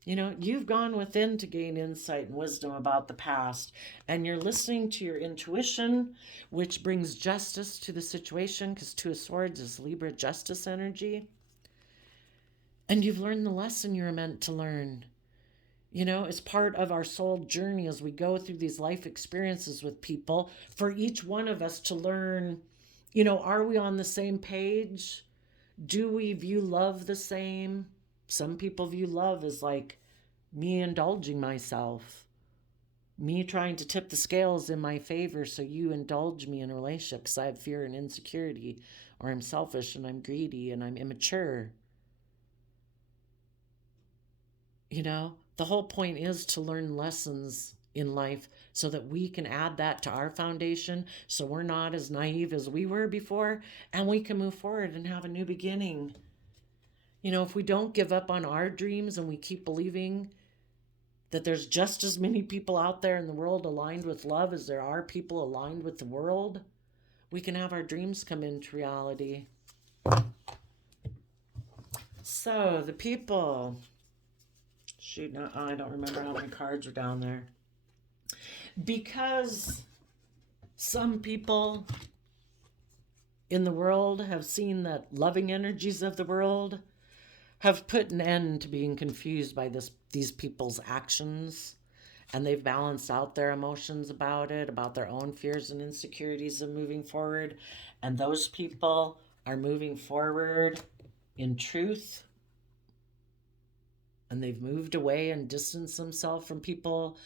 You know, you've gone within to gain insight and wisdom about the past, and you're listening to your intuition, which brings justice to the situation, because Two of Swords is Libra justice energy. And you've learned the lesson you're meant to learn. You know, it's part of our soul journey as we go through these life experiences with people, for each one of us to learn, you know, are we on the same page? Do we view love the same? Some people view love as like me indulging myself, me trying to tip the scales in my favor so you indulge me in a relationship because I have fear and insecurity, or I'm selfish and I'm greedy and I'm immature. You know, the whole point is to learn lessons in life so that we can add that to our foundation, so we're not as naive as we were before, and we can move forward and have a new beginning. You know, if we don't give up on our dreams and we keep believing that there's just as many people out there in the world aligned with love as there are people aligned with the world, we can have our dreams come into reality. So, the people. Shoot, no, I don't remember how many cards are down there. Because some people in the world have seen that loving energies of the world have put an end to being confused by these people's actions, and they've balanced out their emotions about it, about their own fears and insecurities of moving forward, and those people are moving forward in truth, and they've moved away and distanced themselves from people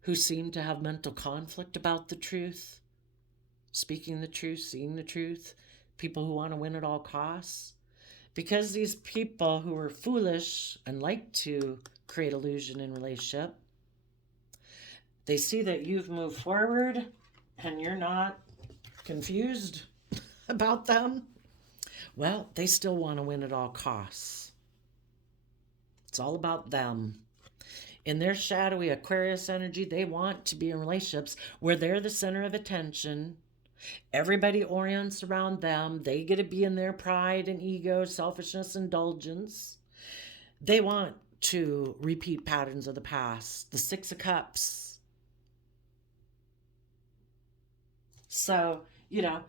who seem to have mental conflict about the truth, speaking the truth, seeing the truth, people who want to win at all costs. Because these people who are foolish and like to create illusion in relationship, they see that you've moved forward and you're not confused about them. Well, they still want to win at all costs. It's all about them. In their shadowy Aquarius energy, they want to be in relationships where they're the center of attention. Everybody orients around them. They get to be in their pride and ego, selfishness, indulgence. They want to repeat patterns of the past. The Six of Cups. So, you know,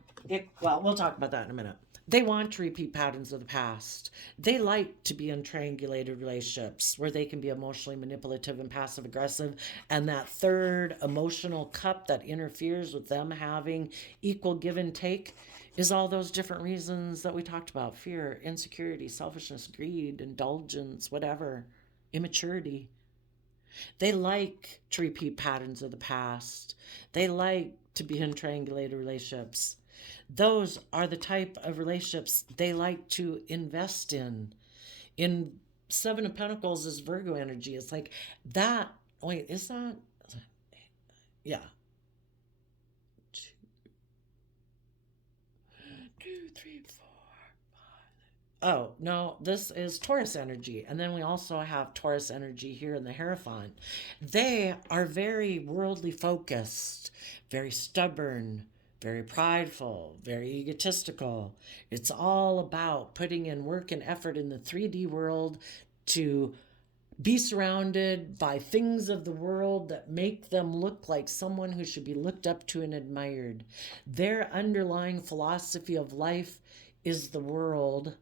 well, we'll talk about that in a minute. They want to repeat patterns of the past. They like to be in triangulated relationships where they can be emotionally manipulative and passive aggressive. And that third emotional cup that interferes with them having equal give and take is all those different reasons that we talked about: fear, insecurity, selfishness, greed, indulgence, whatever, immaturity. They like to repeat patterns of the past. They like to be in triangulated relationships. Those are the type of relationships they like to invest in. In Seven of Pentacles is Virgo energy. It's like that. Wait, is that? Yeah. Two, three, four. Oh, no, this is Taurus energy. And then we also have Taurus energy here in the Hierophant. They are very worldly focused, very stubborn, very prideful, very egotistical. It's all about putting in work and effort in the 3D world to be surrounded by things of the world that make them look like someone who should be looked up to and admired. Their underlying philosophy of life is the world,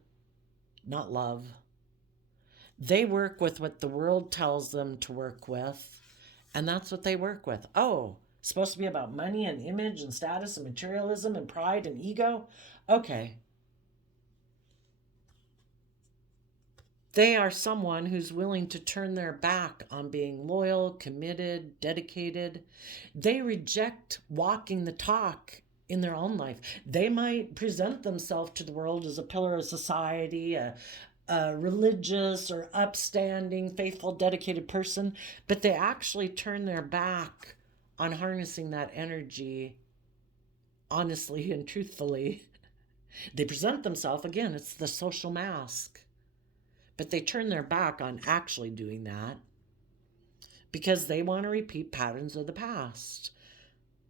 not love. They work with what the world tells them to work with, and that's what they work with. Oh, it's supposed to be about money and image and status and materialism and pride and ego? Okay. They are someone who's willing to turn their back on being loyal, committed, dedicated. They reject walking the talk in their own life. They might present themselves to the world as a pillar of society, a religious or upstanding, faithful, dedicated person, but they actually turn their back on harnessing that energy honestly and truthfully. They present themselves, again, it's the social mask, but they turn their back on actually doing that because they want to repeat patterns of the past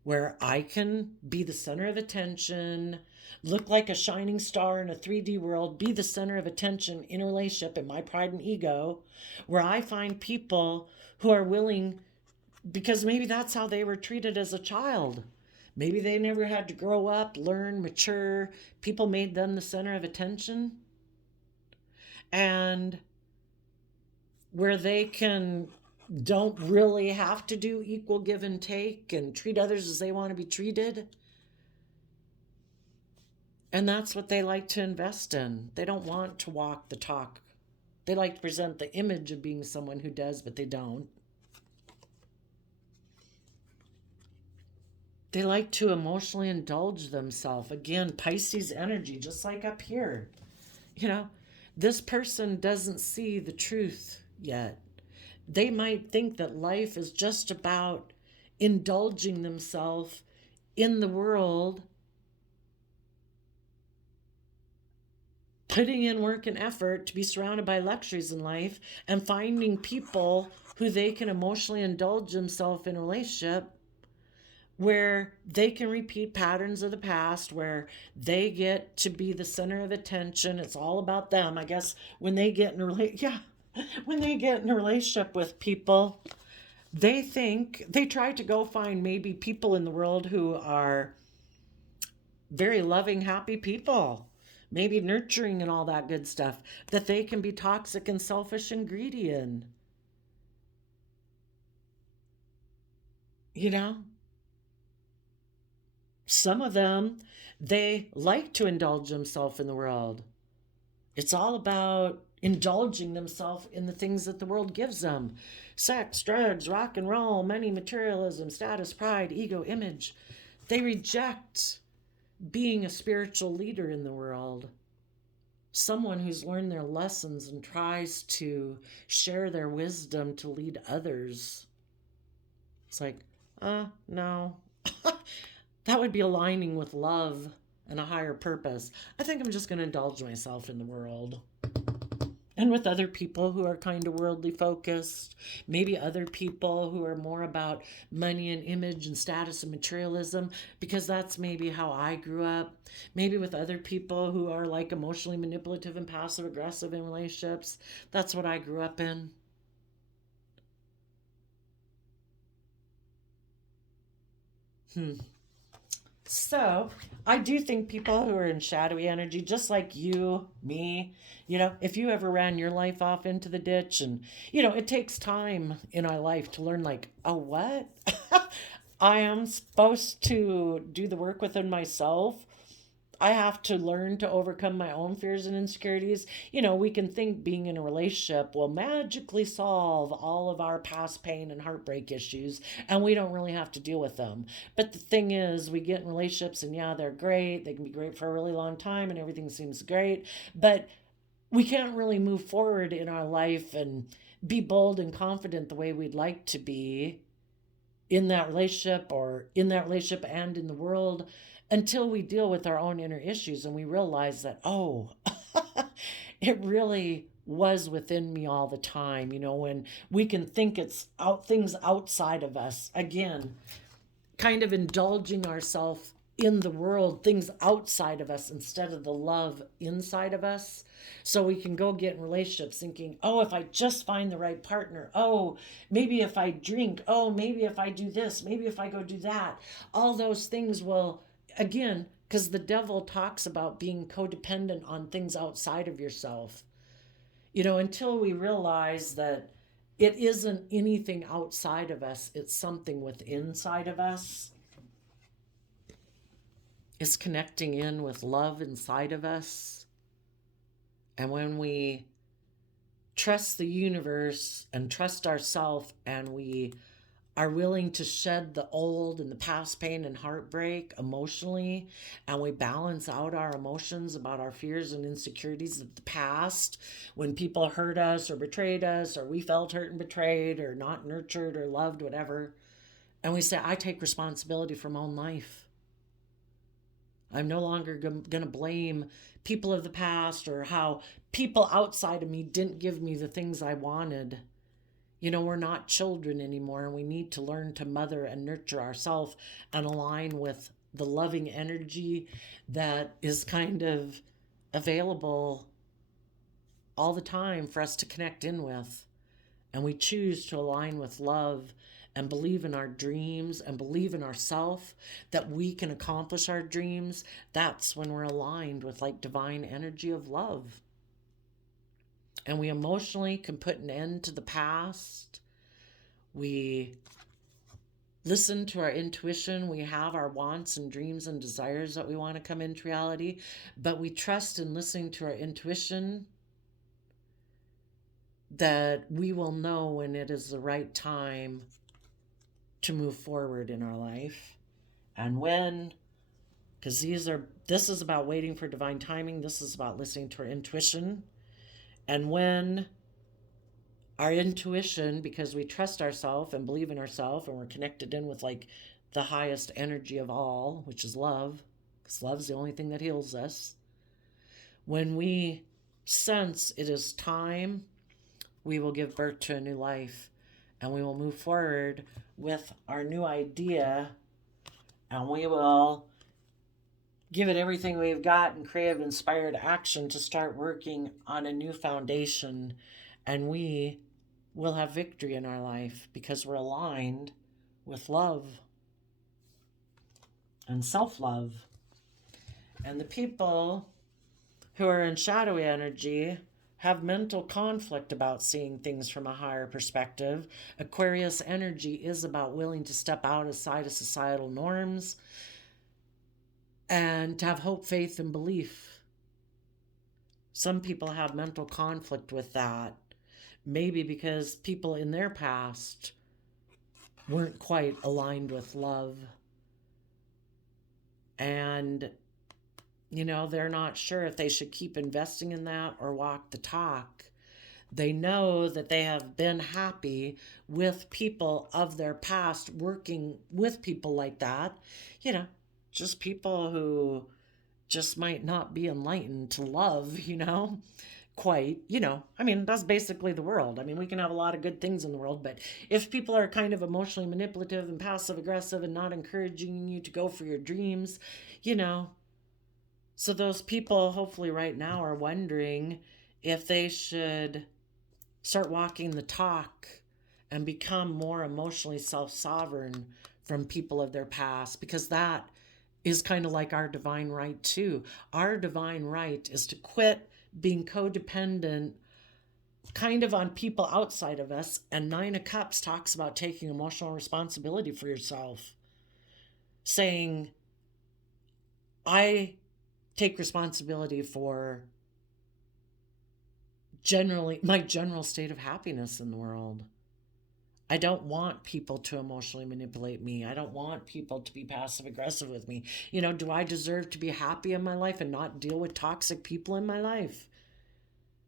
where I can be the center of attention, look like a shining star in a 3D world, be the center of attention in a relationship in my pride and ego, where I find people who are willing, because maybe that's how they were treated as a child. Maybe they never had to grow up, learn, mature. People made them the center of attention. And where they don't really have to do equal give and take and treat others as they want to be treated. And that's what they like to invest in. They don't want to walk the talk. They like to present the image of being someone who does, but they don't. They like to emotionally indulge themselves. Again, Pisces energy, just like up here. You know, this person doesn't see the truth yet. They might think that life is just about indulging themselves in the world, putting in work and effort to be surrounded by luxuries in life, and finding people who they can emotionally indulge themselves in a relationship where they can repeat patterns of the past, where they get to be the center of attention. It's all about them. I guess when they get in a when they get in a relationship with people, they try to go find maybe people in the world who are very loving, happy people, maybe nurturing and all that good stuff, that they can be toxic and selfish and greedy in. You know? Some of them, they like to indulge themselves in the world. It's all about indulging themselves in the things that the world gives them: sex, drugs, rock and roll, money, materialism, status, pride, ego, image. They reject being a spiritual leader in the world, someone who's learned their lessons and tries to share their wisdom to lead others. It's like, no. That would be aligning with love and a higher purpose. I think I'm just going to indulge myself in the world. And with other people who are kind of worldly focused, maybe other people who are more about money and image and status and materialism, because that's maybe how I grew up. Maybe with other people who are like emotionally manipulative and passive aggressive in relationships. That's what I grew up in. So, I do think people who are in shadowy energy, just like you, me, if you ever ran your life off into the ditch, and, it takes time in our life to learn, like, oh, what? I am supposed to do the work within myself. I have to learn to overcome my own fears and insecurities. We can think being in a relationship will magically solve all of our past pain and heartbreak issues, and we don't really have to deal with them. But the thing is, we get in relationships, and yeah, they're great. They can be great for a really long time, and everything seems great. But we can't really move forward in our life and be bold and confident the way we'd like to be in that relationship, or in that relationship and in the world, until we deal with our own inner issues and we realize that, oh, it really was within me all the time. When we can think it's out things outside of us, again, kind of indulging ourselves in the world, things outside of us instead of the love inside of us. So we can go get in relationships thinking, oh, if I just find the right partner, oh, maybe if I drink, oh, maybe if I do this, maybe if I go do that, all those things will, again, because the devil talks about being codependent on things outside of yourself, until we realize that it isn't anything outside of us, it's something within inside of us. Is connecting in with love inside of us. And when we trust the universe and trust ourselves, and we are willing to shed the old and the past pain and heartbreak emotionally, and we balance out our emotions about our fears and insecurities of the past, when people hurt us or betrayed us, or we felt hurt and betrayed or not nurtured or loved, whatever, and we say, I take responsibility for my own life. I'm no longer going to blame people of the past, or how people outside of me didn't give me the things I wanted. We're not children anymore, and we need to learn to mother and nurture ourselves and align with the loving energy that is kind of available all the time for us to connect in with. And we choose to align with love and believe in our dreams and believe in ourselves, that we can accomplish our dreams. That's when we're aligned with like divine energy of love. And we emotionally can put an end to the past. We listen to our intuition. We have our wants and dreams and desires that we want to come into reality, but we trust in listening to our intuition that we will know when it is the right time to move forward in our life. And when, because this is about waiting for divine timing, this is about listening to our intuition. And when our intuition, because we trust ourselves and believe in ourselves, and we're connected in with like the highest energy of all, which is love, because love's the only thing that heals us. When we sense it is time, we will give birth to a new life, and we will move forward with our new idea, and we will give it everything we've got and creative inspired action to start working on a new foundation. And we will have victory in our life because we're aligned with love and self-love. And the people who are in shadowy energy have mental conflict about seeing things from a higher perspective. Aquarius energy is about willing to step outside of societal norms and to have hope, faith, and belief. Some people have mental conflict with that, maybe because people in their past weren't quite aligned with love. And they're not sure if they should keep investing in that or walk the talk. They know that they have been happy with people of their past, working with people like that. Just people who just might not be enlightened to love, quite. That's basically the world. We can have a lot of good things in the world, but if people are kind of emotionally manipulative and passive aggressive and not encouraging you to go for your dreams, so those people hopefully right now are wondering if they should start walking the talk and become more emotionally self-sovereign from people of their past, because that is kind of like our divine right too. Our divine right is to quit being codependent kind of on people outside of us. And Nine of Cups talks about taking emotional responsibility for yourself, saying, I take responsibility for generally my general state of happiness in the world. I don't want people to emotionally manipulate me. I don't want people to be passive aggressive with me. Do I deserve to be happy in my life and not deal with toxic people in my life?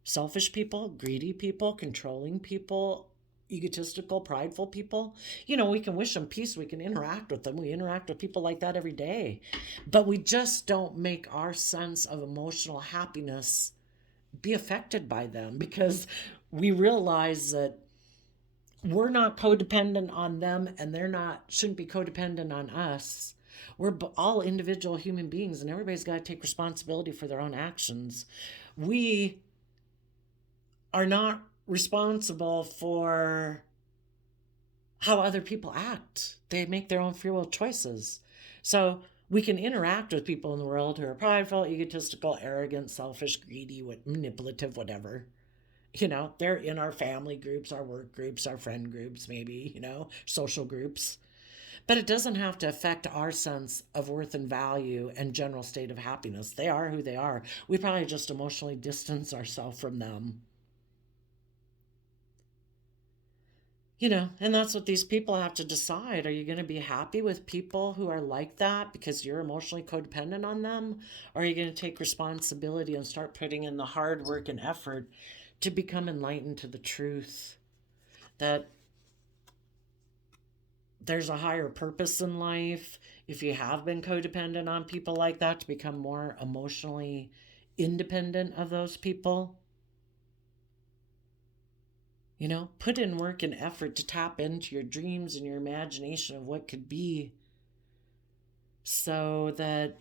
Selfish people, greedy people, controlling people, egotistical, prideful people. We can wish them peace. We can interact with them. We interact with people like that every day. But we just don't make our sense of emotional happiness be affected by them, because we realize that we're not codependent on them, and shouldn't be codependent on us. We're all individual human beings, and everybody's got to take responsibility for their own actions. We are not responsible for how other people act. They make their own free will choices. So we can interact with people in the world who are prideful, egotistical, arrogant, selfish, greedy, manipulative, whatever. They're in our family groups, our work groups, our friend groups, maybe, social groups. But it doesn't have to affect our sense of worth and value and general state of happiness. They are who they are. We probably just emotionally distance ourselves from them. And that's what these people have to decide. Are you going to be happy with people who are like that because you're emotionally codependent on them? Or are you going to take responsibility and start putting in the hard work and effort to become enlightened to the truth that there's a higher purpose in life? If you have been codependent on people like that, to become more emotionally independent of those people. Put in work and effort to tap into your dreams and your imagination of what could be, so that,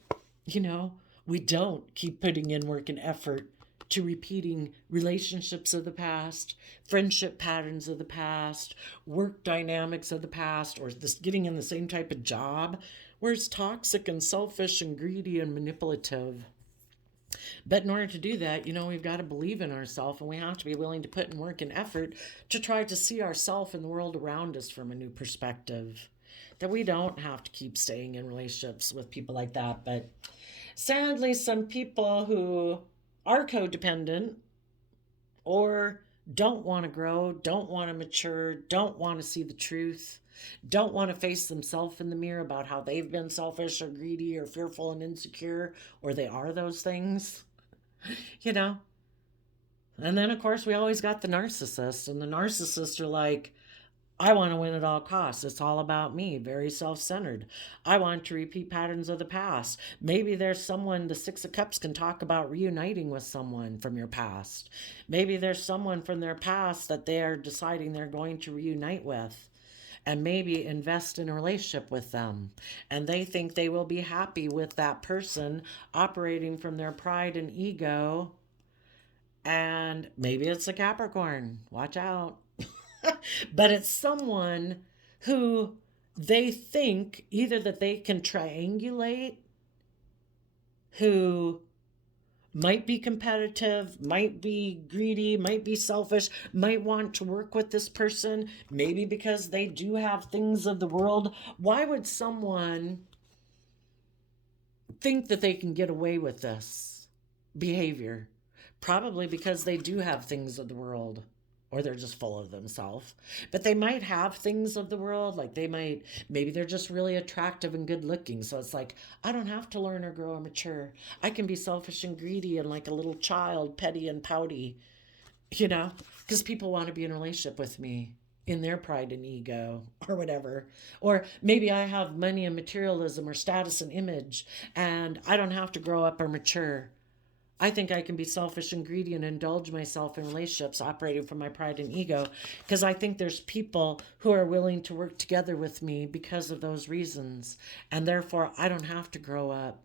we don't keep putting in work and effort to repeating relationships of the past, friendship patterns of the past, work dynamics of the past, or this getting in the same type of job where it's toxic and selfish and greedy and manipulative. But in order to do that, we've got to believe in ourselves, and we have to be willing to put in work and effort to try to see ourselves and the world around us from a new perspective. That we don't have to keep staying in relationships with people like that. But sadly, some people who are codependent or don't want to grow, don't want to mature, don't want to see the truth, don't want to face themselves in the mirror about how they've been selfish or greedy or fearful and insecure, or they are those things, And then, of course, we always got the narcissists, and the narcissists are like, I want to win at all costs. It's all about me, very self-centered. I want to repeat patterns of the past. Maybe there's someone, the Six of Cups can talk about reuniting with someone from your past. Maybe there's someone from their past that they are deciding they're going to reunite with, and maybe invest in a relationship with them. And they think they will be happy with that person operating from their pride and ego. And maybe it's a Capricorn. Watch out. But it's someone who they think either that they can triangulate, who might be competitive, might be greedy, might be selfish, might want to work with this person, maybe because they do have things of the world. Why would someone think that they can get away with this behavior? Probably because they do have things of the world, or they're just full of themselves. But they might have things of the world, like maybe they're just really attractive and good looking. So it's like, I don't have to learn or grow or mature. I can be selfish and greedy and like a little child, petty and pouty, because people want to be in a relationship with me in their pride and ego or whatever. Or maybe I have money and materialism or status and image, and I don't have to grow up or mature. I think I can be selfish and greedy and indulge myself in relationships operating from my pride and ego, because I think there's people who are willing to work together with me because of those reasons. And therefore, I don't have to grow up.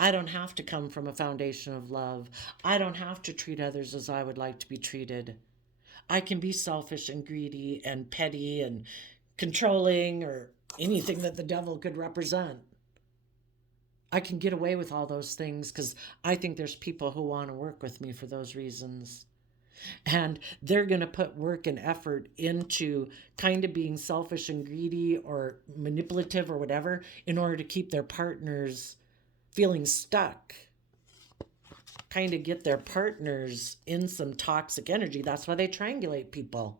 I don't have to come from a foundation of love. I don't have to treat others as I would like to be treated. I can be selfish and greedy and petty and controlling, or anything that the devil could represent. I can get away with all those things because I think there's people who want to work with me for those reasons. And they're going to put work and effort into kind of being selfish and greedy or manipulative or whatever in order to keep their partners feeling stuck, kind of get their partners in some toxic energy. That's why they triangulate people.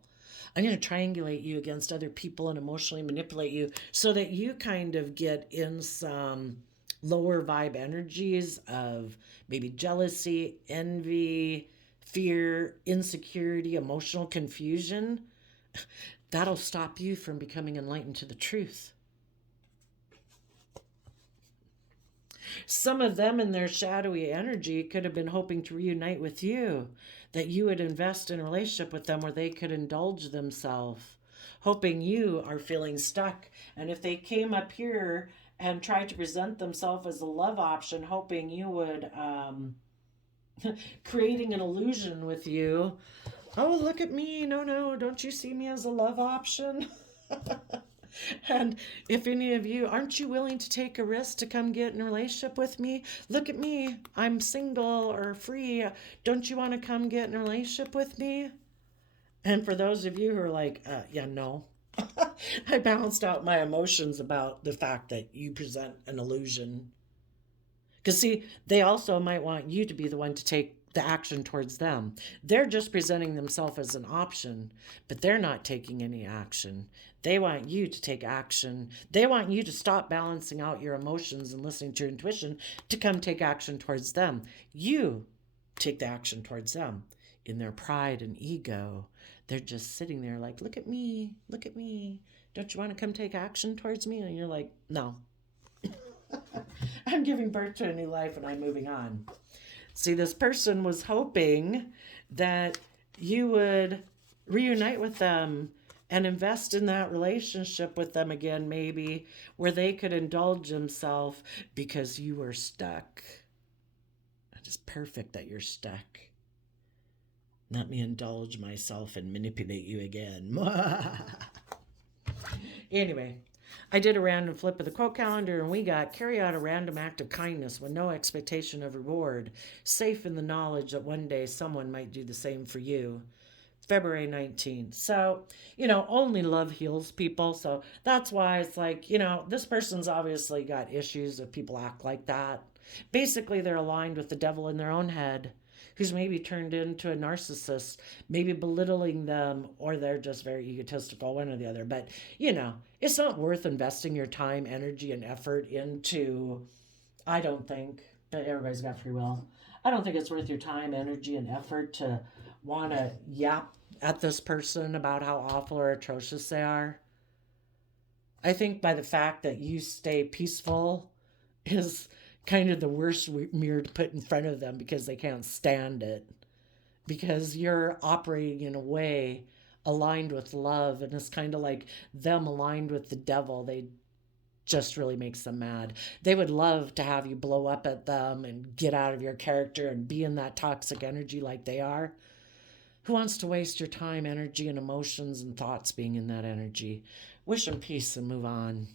I'm going to triangulate you against other people and emotionally manipulate you so that you kind of get in some lower vibe energies of maybe jealousy, envy, fear, insecurity, emotional confusion. That'll stop you from becoming enlightened to the truth. Some of them in their shadowy energy could have been hoping to reunite with you, that you would invest in a relationship with them where they could indulge themselves, hoping you are feeling stuck. And if they came up here and tried to present themselves as a love option, hoping you would, creating an illusion with you. Oh, look at me. No, no, don't you see me as a love option? And if any of you, aren't you willing to take a risk to come get in a relationship with me? Look at me. I'm single or free. Don't you want to come get in a relationship with me? And for those of you who are like, yeah, no. I balanced out my emotions about the fact that you present an illusion. Because, see, they also might want you to be the one to take the action towards them. They're just presenting themselves as an option, but they're not taking any action. They want you to take action. They want you to stop balancing out your emotions and listening to your intuition to come take action towards them. You take the action towards them. In their pride and ego, they're just sitting there like, look at me, look at me. Don't you want to come take action towards me? And you're like, no. I'm giving birth to a new life and I'm moving on. See, this person was hoping that you would reunite with them and invest in that relationship with them again, maybe, where they could indulge themselves because you were stuck. It's perfect that you're stuck. Let me indulge myself and manipulate you again. Anyway, I did a random flip of the quote calendar and we got carry out a random act of kindness with no expectation of reward, safe in the knowledge that one day someone might do the same for you. February 19th. So, only love heals people. So that's why it's like, this person's obviously got issues if people act like that. Basically, they're aligned with the devil in their own head, who's maybe turned into a narcissist, maybe belittling them, or they're just very egotistical, one or the other. But, it's not worth investing your time, energy, and effort into, I don't think, but everybody's got free will. I don't think it's worth your time, energy, and effort to want to yap at this person about how awful or atrocious they are. I think by the fact that you stay peaceful is kind of the worst mirror to put in front of them because they can't stand it. Because you're operating in a way aligned with love, and it's kind of like them aligned with the devil. They just really makes them mad. They would love to have you blow up at them and get out of your character and be in that toxic energy like they are. Who wants to waste your time, energy, and emotions and thoughts being in that energy? Wish them peace and move on.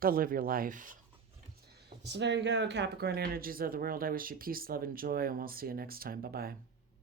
Go live your life. So there you go, Capricorn energies of the world. I wish you peace, love, and joy, and we'll see you next time. Bye-bye.